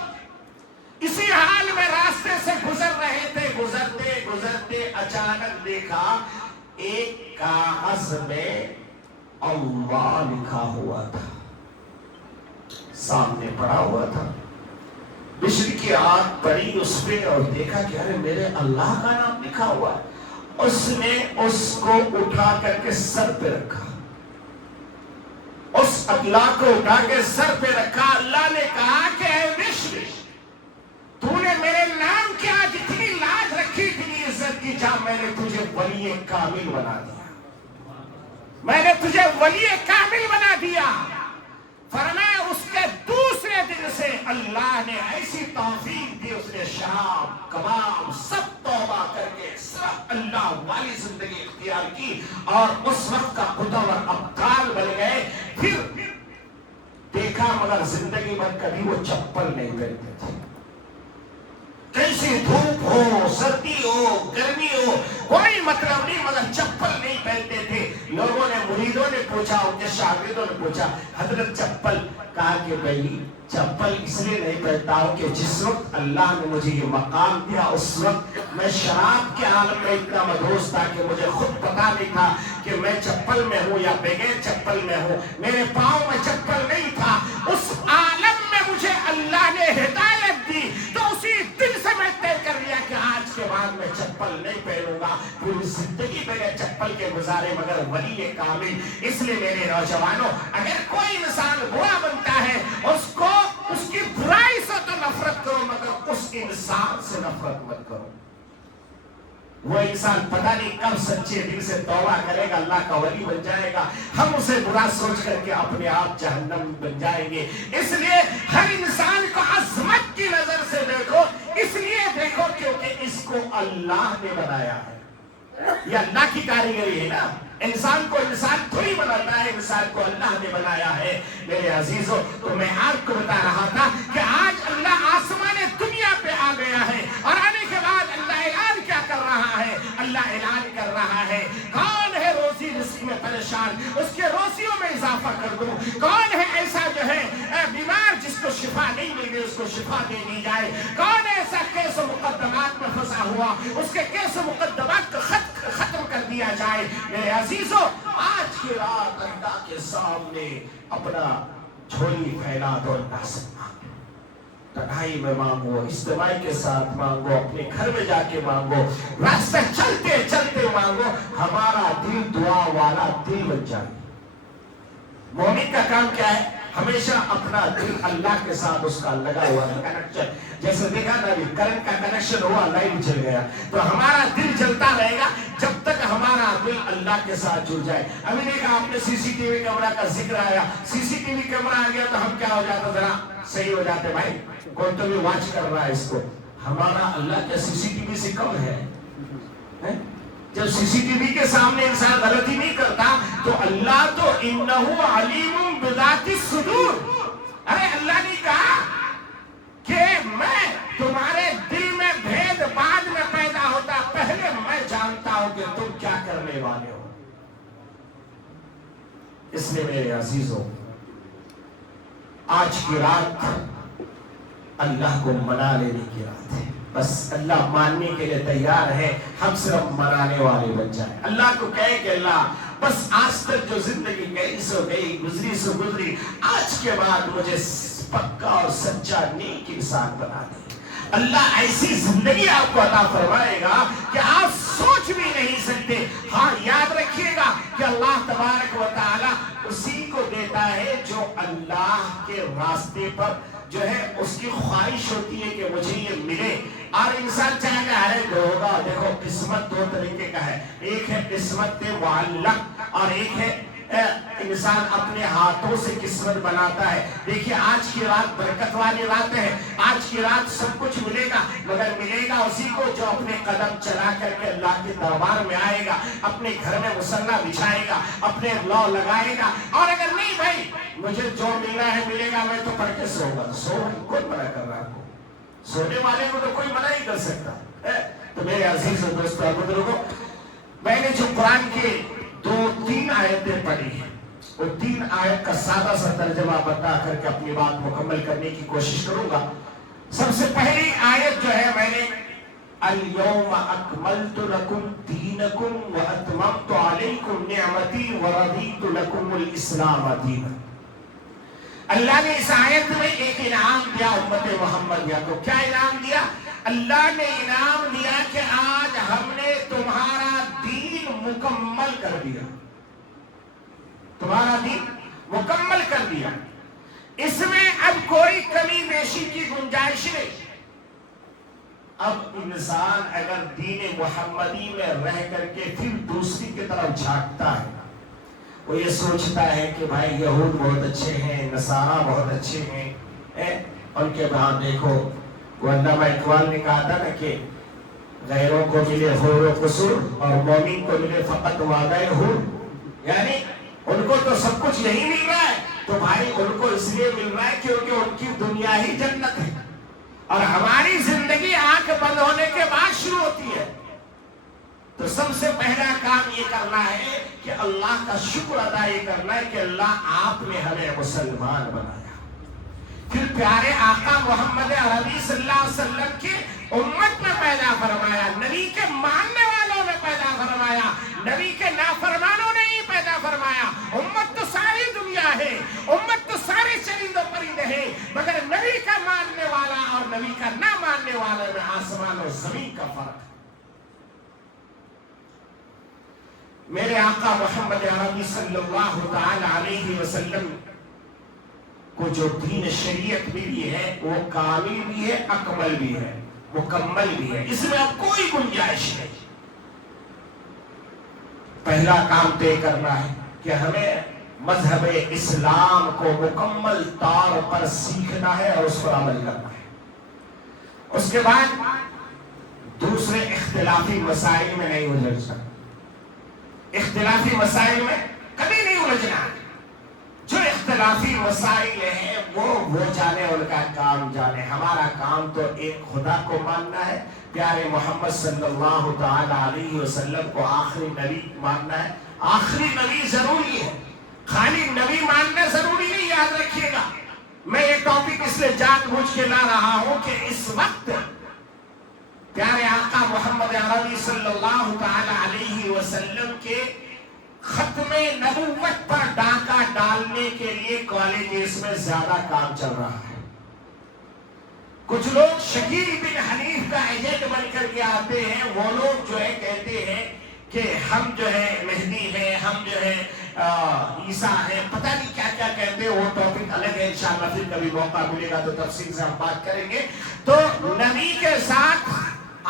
اسی حال میں راستے سے گزر رہے تھے، گزرتے گزرتے اچانک دیکھا ایک کاغذ میں اللہ لکھا ہوا تھا، سامنے پڑا ہوا تھا۔ بشر کی آنکھ پڑی اس پہ اور دیکھا کہ ارے میرے اللہ کا نام لکھا ہوا ہے۔ اس نے اس کو اٹھا کر کے سر پہ رکھا، اس اللہ کو اٹھا کے سر پہ رکھا۔ اللہ نے کہا کہ اے بشر، تو نے میرے نام کی آج اتنی لاج رکھی، اتنی عزت کی، جا میں نے تجھے ولی کامل بنا دیا، میں نے تجھے ولی کامل بنا دیا۔ فرمایا اس کے دوسرے دن سے اللہ نے ایسی توفیق دی، اس نے شراب کباب سب توبہ کر کے صرف اللہ والی زندگی اختیار کی، اور اس وقت کا قدوہ اور ابطال بن گئے۔ پھر دیکھا مگر زندگی بھر کبھی وہ چپل نہیں پہنتے تھے، کیسی دھوپ ہو، سردی ہو، گرمی ہو، کوئی مطلب نہیں، مگر چپل نہیں پہنتے تھے۔ لوگوں نے، مریدوں نے پوچھا، ان کے شاگردوں نے پوچھا حضرت چپل، کہا کہ بھئی چپل اس لیے نہیں پہنتا ہوں کہ جس وقت اللہ نے مجھے یہ مقام دیا اس وقت میں شراب کے عالم میں اتنا مدھوس تھا کہ مجھے خود پتا نہیں تھا کہ میں چپل میں ہوں یا بغیر چپل میں ہوں، میرے پاؤں میں چپل نہیں تھا۔ اس عالم میں مجھے اللہ نے ہدایت دی، تو اسی دن سے میں طے کر لیا کہ آج کے بعد میں چپل نہیں پہنوں گا، پوری زندگی بغیر چپل کے گزارے مگر ولی کامل۔ اس لیے میرے نوجوانوں، اگر کوئی انسان برا بنتا ہے اس کو، اس کی برائی سے تو نفرت کرو مگر اس انسان سے نفرت مت کرو۔ وہ انسان پتہ نہیں کب سچے دل سے توبہ کرے گا، اللہ کا ولی بن جائے گا، ہم اسے برا سوچ کر کے اپنے آپ جہنم بن جائیں گے۔ اس لیے ہر انسان کو عظمت کی نظر سے دیکھو، اس لیے دیکھو کیونکہ اس کو اللہ نے بنایا ہے، یہ اللہ کی کاریگری ہے نا، انسان کو انسان تھوڑی بناتا ہے، انسان کو اللہ نے بنایا ہے۔ میرے عزیزو، تو میں آپ کو بتا رہا تھا کہ آج اللہ آسمان دنیا پہ آ گیا ہے، اور آنے کے بعد اللہ اعلان کیا کر رہا ہے؟ اللہ اعلان کر رہا ہے کون ہے روزی رزق میں پریشان، اس کے روزیوں میں اضافہ کر دوں۔ کون ہے ایسا جو ہے بیمار جس کو شفا نہیں ملی اس کو شفا دے دی جائے؟ کون ہے ایسا کیس و مقدمات میں پھنسا ہوا اس کے کیس و مقدمات کو ختم کر دیا جائے؟ میرے عزیزو، آج کی رات اللہ کے سامنے اپنا جھولی پھیلا دو، اللہ سے مانگو، تنہائی میں مانگو، اجتماعی کے ساتھ مانگو، اپنے گھر میں جا کے مانگو، راستے چلتے چلتے مانگو، ہمارا دل دعا والا دل بن جائے۔ مومن کا کام کیا ہے؟ ہمیشہ اپنا دل اللہ کے ساتھ اس کا لگا ہوا ہے، کنیکشن، جیسے دیکھا نا ابھی کرنٹ کا کنیکشن ہوا، لائٹ جل گیا، تو ہمارا دل جلتا رہے گا جب تک ہمارا دل اللہ کے ساتھ جڑ جائے۔ ابھی دیکھا آپ نے سی سی ٹی وی کیمرہ کا ذکر آیا، سی سی ٹی وی کیمرہ آ گیا تو ہم کیا ہو جاتا؟ ذرا صحیح ہو جاتے، بھائی کون تو بھی واچ کر رہا ہے اس کو۔ ہمارا اللہ کیا سی سی ٹی وی سے کم ہے؟ جب سی سی ٹی وی کے سامنے انسان غلطی نہیں کرتا تو اللہ تو انہو علیم بذات الصدور، ارے اللہ نے کہا کہ میں تمہارے دل میں بھید بعد میں پیدا ہوتا، پہلے میں جانتا ہوں کہ تم کیا کرنے والے ہو۔ اس لیے میرے عزیزو، آج کی رات اللہ کو منا لینے کی رات ہے، بس اللہ ماننے کے لیے تیار ہے، ہم صرف منانے والے بن جائیں۔ اللہ کو کہے کہ اللہ بس آج تک جو زندگی گئی سو گئی، گزری سو گزری، آج کے بعد مجھے پکا اور سچا نیک انسان بنا دے۔ اللہ ایسی زندگی آپ کو عطا فرمائے گا کہ آپ سوچ بھی نہیں سکتے۔ ہاں یاد رکھیے گا کہ اللہ تبارک و تعالی اسی کو دیتا ہے جو اللہ کے راستے پر جو ہے اس کی خواہش ہوتی ہے کہ مجھے یہ ملے، اور انسان چاہے گا ارے جو ہوگا۔ دیکھو قسمت دو طریقے کا ہے، ایک ہے قسمت معلق اور ایک ہے انسان اپنے ہاتھوں سے قسمت بناتا ہے۔ دیکھیے آج کی رات برکت والی رات ہے، آج کی رات سب کچھ ملے گا، مگر ملے گا اسی کو جو اپنے قدم چلا کر کے اللہ کے دربار میں آئے گا، اپنے گھر میں مصلی بچھائے گا، اپنے لو لگائے گا۔ اور اگر نہیں بھائی مجھے جو ملنا ہے ملے گا، میں تو پڑھ کے سو گا، کون منع کر رہا ہے؟ سونے والے کو تو کوئی منع نہیں کر سکتا۔ تو میرے عزیز و دوستو اور بزرگوں، میں نے جو قرآن کے تین آیتیں پڑھی ہیں، وہ تین آیت کا سادہ سا ترجمہ بتا کر کے اپنی بات مکمل کرنے کی کوشش کروں گا۔ سب سے پہلی آیت جو ہے میں نے اليوم اکملت لکم دینکم واتممت علیکم نعمتی ورضیت لکم الاسلام دینا۔ اللہ نے اس آیت میں ایک انعام دیا امت محمدیہ کو۔ کیا انعام دیا؟ اللہ نے انعام دیا کہ آج ہم نے تمہارا دین مکمل کر دیا، تمہارا دین مکمل کر دیا، اس میں اب کوئی کمی بیشی کی گنجائش نہیں۔ اب انسان اگر دین محمدی میں رہ کر کے پھر دوسری کی طرف جھانکتا ہے، وہ یہ سوچتا ہے کہ بھائی یہود بہت اچھے ہیں، نصارہ بہت اچھے ہیں، ان کے بعد دیکھو وہ علامہ اقبال نے کہا تھا نا کہ غیروں کو ملے حور و قصور اور مومن کو ملے فقط وعدہ حور، یعنی ان کو تو سب کچھ یہی مل رہا ہے، تو بھائی ان کو اس لیے مل رہا ہے کیونکہ ان کی دنیا ہی جنت ہے، اور ہماری زندگی آنکھ بند ہونے کے بعد شروع ہوتی ہے۔ تو سب سے پہلا کام یہ کرنا ہے کہ اللہ کا شکر ادا یہ کرنا ہے کہ اللہ آپ نے ہمیں مسلمان بنایا، پھر پیارے آقا محمد عربی صلی اللہ علیہ وسلم کی امت میں پیدا فرمایا، نبی کے ماننے والوں میں پیدا فرمایا، نبی کے نافرمانوں نے ہی پیدا فرمایا۔ امت تو ساری دنیا ہے، امت تو سارے چرند و پرند ہے، مگر نبی کا ماننے والا اور نبی کا نہ ماننے والے میں آسمان اور زمین کا فرق ہے۔ میرے آقا محمد عربی صلی اللہ تعالی علیہ وسلم کو جو دین شریعت ملی ہے وہ کامل بھی ہے، اکمل بھی ہے، مکمل بھی ہے، اس میں اب کوئی گنجائش نہیں۔ پہلا کام طے کرنا ہے کہ ہمیں مذہب اسلام کو مکمل طور پر سیکھنا ہے اور اس پر عمل کرنا ہے۔ اس کے بعد دوسرے اختلافی مسائل میں نہیں الجھنا، اختلافی مسائل میں کبھی نہیں الجھنا، جو اختلافی مسائل ہیں وہ جانے، ان کا کام جانے، ہمارا کام تو ایک خدا کو ماننا ہے، پیارے محمد صلی اللہ تعالی علیہ وسلم کو آخری نبی ماننا ہے۔ آخری نبی ضروری ہے، خالی نبی ماننا ضروری نہیں، یاد رکھیے گا۔ میں یہ ٹاپک اس لیے جان بوجھ کے لا رہا ہوں کہ اس وقت پیارے آقا محمد عربی صلی اللہ تعالی علیہ وسلم کے ختم نبوت پر ڈاکہ ڈالنے کے لیے کالجز میں زیادہ کام چل رہا ہے۔ کچھ لوگ شکیل بن حنیف کا ایجنٹ بن کر کے آتے ہیں، وہ لوگ جو ہے کہتے ہیں کہ ہم جو ہے مہدی ہیں، ہم جو ہے عیسیٰ ہیں، پتہ نہیں کیا کیا کہتے ہیں، وہ ٹاپک الگ ہے، انشاءاللہ پھر کبھی موقع ملے گا تو تفصیل سے ہم بات کریں گے۔ تو نبی کے ساتھ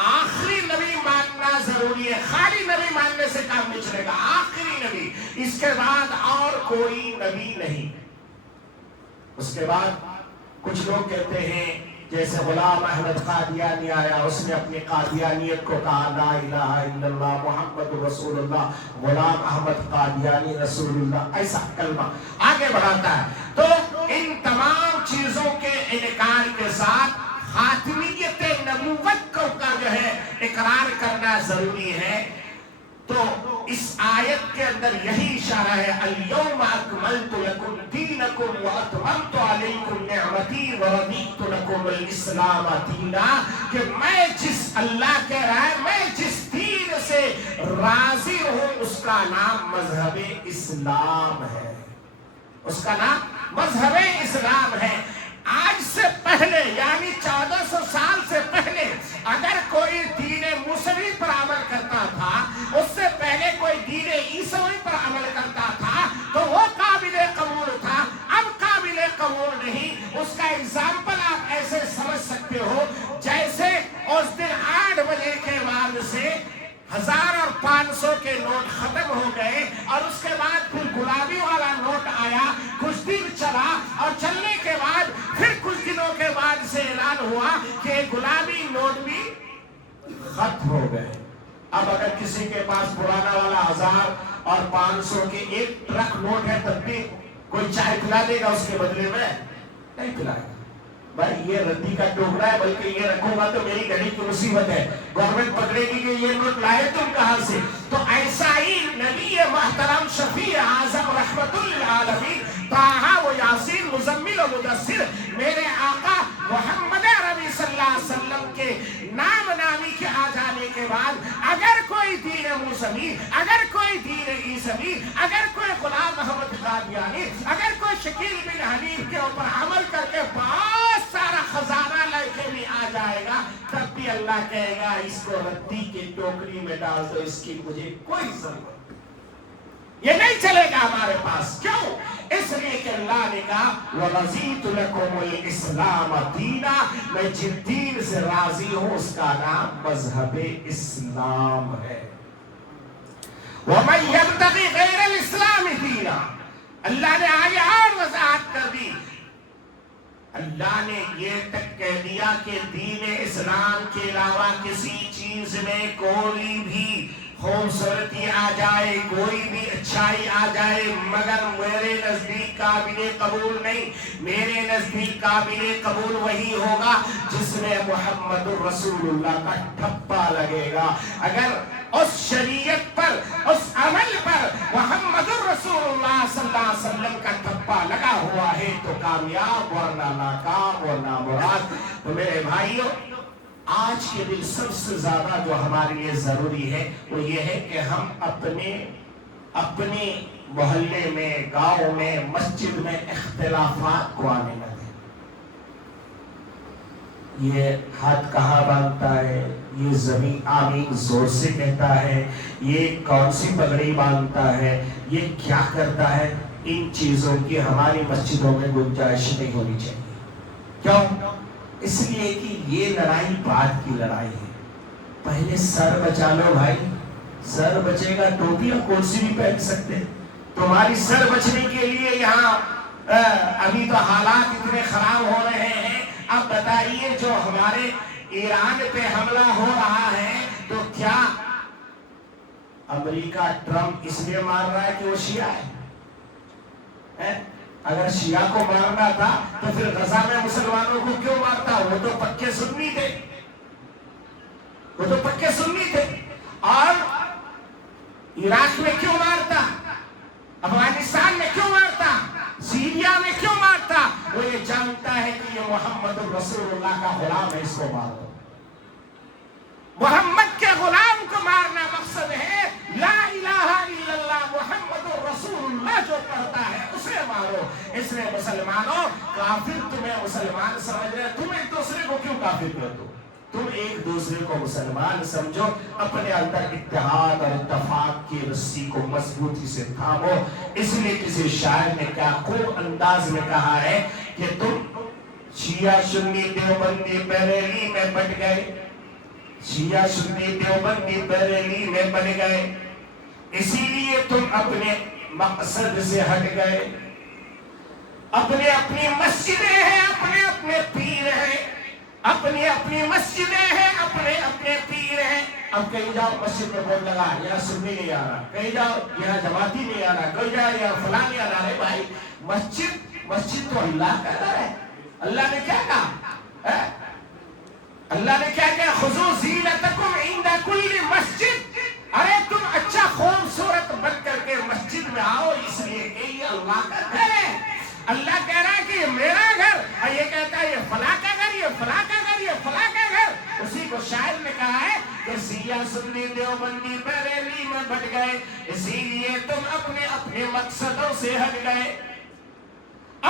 آخری نبی ماننا ضروری ہے، خالی نبی ماننے سے کام نہیں چلے گا، آخری نبی، اس کے بعد اور کوئی نبی نہیں۔ اس کے بعد کچھ لوگ کہتے ہیں جیسے غلام احمد قادیانی آیا، اس نے اپنی قادیانیت کو کہا لا الہ الا اللہ محمد رسول اللہ، غلام احمد قادیانی رسول اللہ، ایسا کلمہ آگے بڑھاتا ہے۔ تو ان تمام چیزوں کے انکار کے ساتھ خاتمیت نبوت کو کا جو ہے اقرار کرنا ضروری ہے۔ تو اس آیت کے اندر یہی اشارہ ہے، اليوم اکملت لکم دینکم واتممت علیکم نعمتی ورضیت لکم الاسلام دینا، کہ میں جس اللہ کہہ رہا ہے میں جس دین سے راضی ہوں اس کا نام مذہب اسلام ہے، اس کا نام مذہب اسلام ہے۔ آج سے پہلے یعنی 1400 سال سے پہلے اگر کوئی دین موسوی پر عمل کرتا تھا، اس سے پہلے کوئی دین عیسوی پر عمل کرتا تھا تو وہ قابل قبول تھا، اب قابل قبول نہیں۔ اس کا اگزامپل آپ ایسے سمجھ سکتے ہو جیسے اس دن 8 بجے کے بعد سے 1000 اور 500 کے نوٹ ختم ہو گئے، اور اس کے بعد پھر گلابی والا نوٹ آیا، کچھ دن چلا، اور چلنے کے بعد پھر کچھ دنوں کے بعد سے اعلان ہوا کہ گلابی نوٹ بھی ختم ہو گئے۔ اب اگر کسی کے پاس پرانا والا 1000 اور 500 کے ایک ٹرک نوٹ ہے تب بھی کوئی چائے پلا دے گا اس کے بدلے میں؟ نہیں پلائے گا۔ بھائی یہ ردی کا ٹوکرا ہے، بلکہ یہ رکھوں گا تو میری گھڑی کی مصیبت ہے، گورنمنٹ پکڑے گی کہ یہ نوٹ لائے تم کہاں سے۔ تو ایسا ہی نبی محترم شفیع اعظم رحمت للعالمین طٰہٰ و یاسین مزمل و مدثر میرے آقا محمد عربی صلی اللہ علیہ وسلم کے نام نامی کے آ جانے کے بعد اگر کوئی دین موسوی، اگر کوئی دین عیسوی، اگر کوئی غلام احمد قادیانی، اگر کوئی شکیل بن حنیف کے اوپر عمل کر کے بہت سارا خزانہ لے کے بھی آ جائے گا، تب بھی اللہ کہے گا اس کو ردی کی ٹوکری میں ڈال دو، اس کی مجھے کوئی ضرورت، یہ نہیں چلے گا ہمارے پاس۔ کیوں؟ اس لیے کہ اللہ نے کہا وَرَضِيتُ لَكُمُ الْإِسْلَامَ دِينًا، میں جن دین سے راضی ہوں اس کا نام مذہب اسلام ہے۔ وَمَنْ يَبْتَغِ غَيْرَ الْإِسْلَامِ دِينًا، اللہ نے آگے اور وضاحت کر دی، اللہ نے یہ تک کہہ دیا کہ دین اسلام کے علاوہ کسی چیز میں کوئی بھی خوبصورتی آ جائے، کوئی بھی اچھائی آ جائے، مگر میرے نزدیک قابل قبول نہیں۔ میرے نزدیک قابل قبول وہی ہوگا جس میں محمد الرسول اللہ کا ٹھپا لگے گا۔ اگر اس شریعت پر، اس عمل پر محمد الرسول اللہ صلی اللہ علیہ وسلم کا ٹھپا لگا ہوا ہے تو کامیاب، ورنہ ناکام اور نامراد۔ تو میرے بھائیوں، آج کے دن سب سے زیادہ جو ہمارے لیے ضروری ہے وہ یہ ہے کہ ہم اپنے محلے میں، گاؤں میں، مسجد میں اختلافات کو آنے نہ دیں۔ یہ ہاتھ کہاں باندھتا ہے، یہ زمین آمین زور سے کہتا ہے، یہ کون سی پگڑی باندھتا ہے، یہ کیا کرتا ہے، ان چیزوں کی ہماری مسجدوں میں گنجائش نہیں ہونی چاہیے۔ کیوں؟ اس لیے کہ یہ لڑائی بات کی لڑائی ہے۔ پہلے سر بچا لو بھائی، سر بچے گا ٹوپی اور کرسی بھی پہن سکتے۔ تمہاری سر بچنے کے لیے یہاں ابھی تو حالات اتنے خراب ہو رہے ہیں، اب بتائیے جو ہمارے ایران پہ حملہ ہو رہا ہے تو کیا امریکہ ٹرمپ اس لیے مار رہا ہے کہ وہ شیعہ ہے؟ اگر شیعہ کو مارنا تھا تو پھر غزہ میں مسلمانوں کو کیوں مارتا؟ وہ تو پکے سنی تھے، وہ تو پکے سنی تھے۔ اور عراق میں کیوں مارتا؟ افغانستان میں کیوں مارتا؟ سیریا میں کیوں مارتا؟ وہ یہ جانتا ہے کہ یہ محمد رسول اللہ کا غلام ہے، اس کو مار دو۔ محمد کے غلام کو مارنا مقصد ہے، لا الہ الا اللہ محمد رسول اللہ جو پڑھتا ہے اسے مارو۔ اس لیے مسلمانوں، کافر تمہیں مسلمان سمجھ رہے، تم ایک دوسرے کو کیوں کافر کہتے ہو؟ تم ایک دوسرے کو مسلمان سمجھو، اپنے اندر اتحاد اور اتفاق کی رسی کو مضبوطی سے تھامو۔ اس لیے کسی شاعر نے کیا خوب انداز میں کہا ہے کہ تم شیعہ سنی دیوبندی بریلی میں بٹ گئے، شیعہ سنی دیوبندی بریلی میں بن گئے، اسی لیے تم اپنے مقصد سے ہٹ گئے۔ اپنے اپنی مسجدیں ہیں، اپنے اپنے پیر ہیں، اپنی اپنی مسجدیں ہیں، اپنے اپنے پیر ہیں۔ اب کہیں جاؤ مسجد میں بول لگا یہاں سنی نہیں آ رہا، کہیں جاؤ یہاں جماعتی نہیں آ رہا، کہیں جاؤ یہاں فلاں نہیں آ رہا۔ ہے بھائی، مسجد تو اللہ کا گھر ہے۔ اللہ نے کیا کہا؟ اللہ نے کیا کہا؟ خذوا زینتکم عند کل مسجد۔ ارے تم اچھا خوبصورت بن کر کے مسجد میں آؤ، اس لیے کہ یہ اللہ کا گھر ہے۔ اللہ کہہ رہا ہے کہ یہ میرا گھر، اور یہ کہتا ہے یہ فلاں کا گھر، یہ فلاں کا گھر، یہ فلاں کا گھر۔ اسی کو شاعر نے کہا ہے کہ شیعہ سنی دیوبندی بریلی میں بٹ گئے، اسی لیے تم اپنے اپنے مقصدوں سے ہٹ گئے۔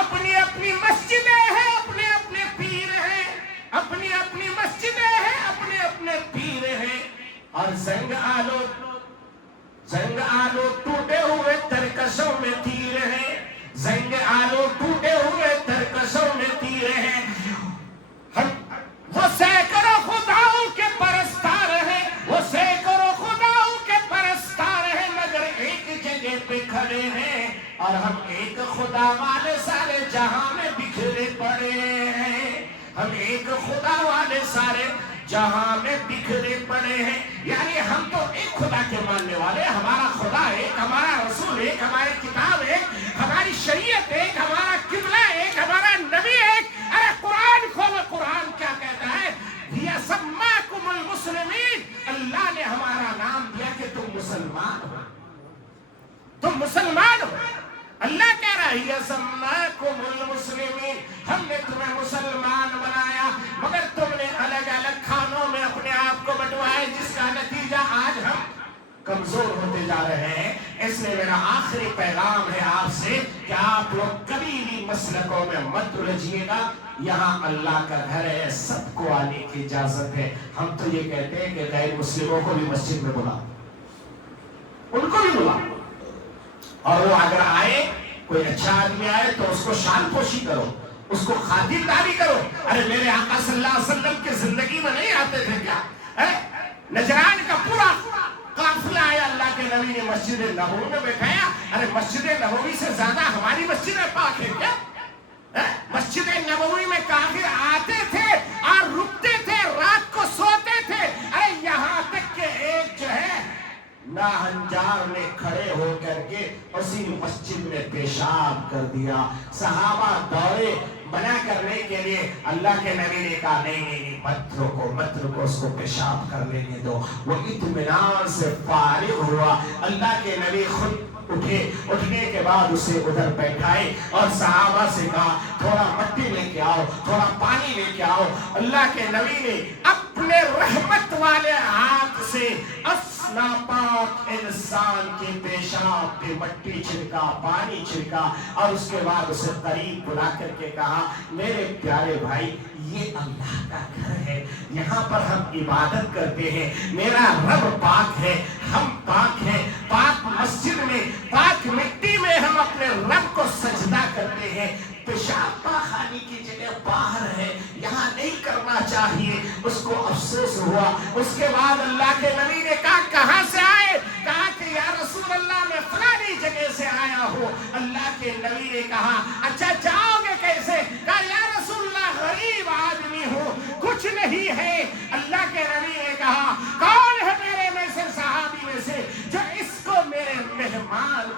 اپنی اپنی مسجدیں ہیں، اپنے اپنے پیر ہیں، اپنی اپنی مسجدیں ہیں، اپنے اپنے پیر ہیں۔ اور زنگ آلو ٹوٹے ہوئے ترکشوں میں تیر ہیں، زنگ آلو ٹوٹے ہوئے ترکشوں میں تیر ہیں۔ وہ سینکڑوں خداؤں کے پرستار ہیں، وہ سینکڑوں خداؤں کے پرستار ہیں، مگر ایک جگہ پہ کھڑے ہیں، اور ہم ایک خدا والے سارے جہاں میں بکھرے پڑے ہیں۔ ہم ایک خدا والے سارے جہاں میں بکھرے پڑے ہیں، یعنی ہم تو ایک خدا کے ماننے والے، ہمارا خدا ایک، ہمارا رسول ایک، ہماری کتاب ایک، ہماری شریعت ایک، ہمارا قبلہ ایک، ہمارا نبی ایک۔ ارے قرآن کھولو، قرآن کیا کہتا ہے؟ سماکم المسلمین، اللہ نے ہمارا نام دیا کہ تم مسلمان ہو، تم مسلمان ہو۔ اللہ کہہ رہا ہے سماکم المسلمین، ہم نے تمہیں مسلمان بنایا، مگر تم نے الگ الگ کھانوں میں اپنے آپ کو بٹوایا، جس کا نتیجہ آج ہم کمزور ہوتے جا رہے ہیں۔ اس لیے میرا آخری پیغام ہے آپ سے کہ آپ لوگ کبھی بھی مسلکوں میں مت الجھیے گا، یہاں اللہ کا گھر ہے، سب کو آنے کی اجازت ہے۔ ہم تو یہ کہتے ہیں کہ غیر مسلموں کو بھی مسجد میں بلا، ان کو بھی بلا، اور وہ اگر آئے، کوئی اچھا آدمی آئے تو اس کو شان پوشی کرو، اس کو خاطرداری کرو۔ ارے میرے آقا صلی اللہ علیہ وسلم کی زندگی میں نہیں آتے تھے کیا؟ نجران کا پورا قافلہ آیا، اللہ کے نبی نے مسجد نبوی میں بٹھایا۔ ارے مسجد نبوی سے زیادہ ہماری مسجد پاک ہے کیا؟ مسجد نبوی میں کافر آتے تھے اور رکتے تھے، رات کو سوتے تھے۔ ارے یہاں تک کہ ایک جو ہے ناہنجار نے کھڑے ہو کر کے اسی مسجد میں پیشاب کر دیا۔ صحابہ دوڑے منع کرنے کے لیے، اللہ کے نبی نے کہا نہیں، مت رکو، اس کو پیشاب کر لینے دو۔ وہ اطمینان سے فارغ ہوا۔ اللہ کے نبی خود اٹھنے کے بعد اسے ادھر بیٹھائے اور صحابہ سے کہا تھوڑا مٹی لے کے آؤ، تھوڑا پانی لے کے آؤ۔ اللہ کے نبی نے اپنے رحمت والے ہاتھ سے ناپاک انسان کے پیشاب پہ مٹی چھڑکا، پانی چھڑکا، اور اس کے بعد اسے قریب بلا کر کے کہا میرے پیارے بھائی، یہ اللہ کا گھر ہے، یہاں پر ہم عبادت کرتے ہیں، میرا رب پاک ہے، ہم پاک ہیں، پاک مسجد میں، پاک مٹی میں ہم اپنے رب کو سجدہ کرتے ہیں۔ پیشاب پاخانے کی جگہ باہر ہے، یہاں نہیں کرنا چاہیے۔ اس کو افسوس ہوا۔ اس کے بعد اللہ کے نبی نے کہا کہاں سے آئے؟ کہا کہ یا رسول اللہ میں فلانی جگہ سے آیا ہوں۔ اللہ کے نبی نے کہا اچھا جاؤ گے کیسے؟ کہا یا رسول اللہ غریب آدمی ہوں، کچھ نہیں ہے،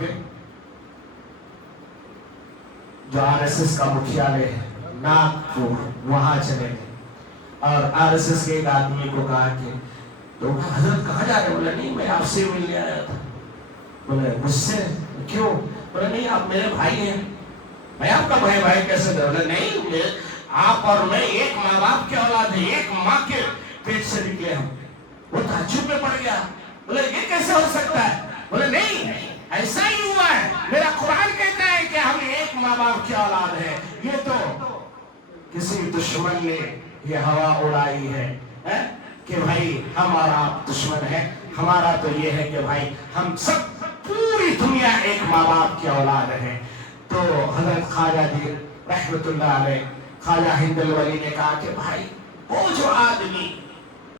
وہاں پہ جو RSS کا مکھیالے ہے ناگپور، وہاں چلے گئے اور RSS کے ایک آدمی کو کہا کہ تو حضرت کہاں جا رہے؟ بولے نہیں میں آپ سے ملنے آیا تھا۔ بولے مجھ سے؟ کیوں؟ بولے نہیں آپ میرے بھائی ہیں۔ میں آپ کا بھائی کیسے دے؟ بولے نہیں آپ اور میں ایک ماں باپ کے اولاد ہیں، ایک ماں کے پیٹ سے نکلے ہم۔ وہ تعجب میں پڑ گیا، بولے یہ کیسے ہو سکتا ہے؟ بولے نہیں ایسا ہی ہوا ہے، میرا قرآن کہتا ہے کہ ہم ایک ماں باپ کی اولاد ہے، یہ تو کسی دشمن نے یہ ہوا اڑائی ہے کہ بھائی ہمارا آپ دشمن ہے۔ ہمارا تو یہ ہے کہ بھائی ہم سب پوری دنیا ایک ماں باپ کی اولاد ہے۔ تو حضرت خواجہ جی رحمت اللہ علیہ، خواجہ ہند الولی نے کہا کہ بھائی وہ جو آدمی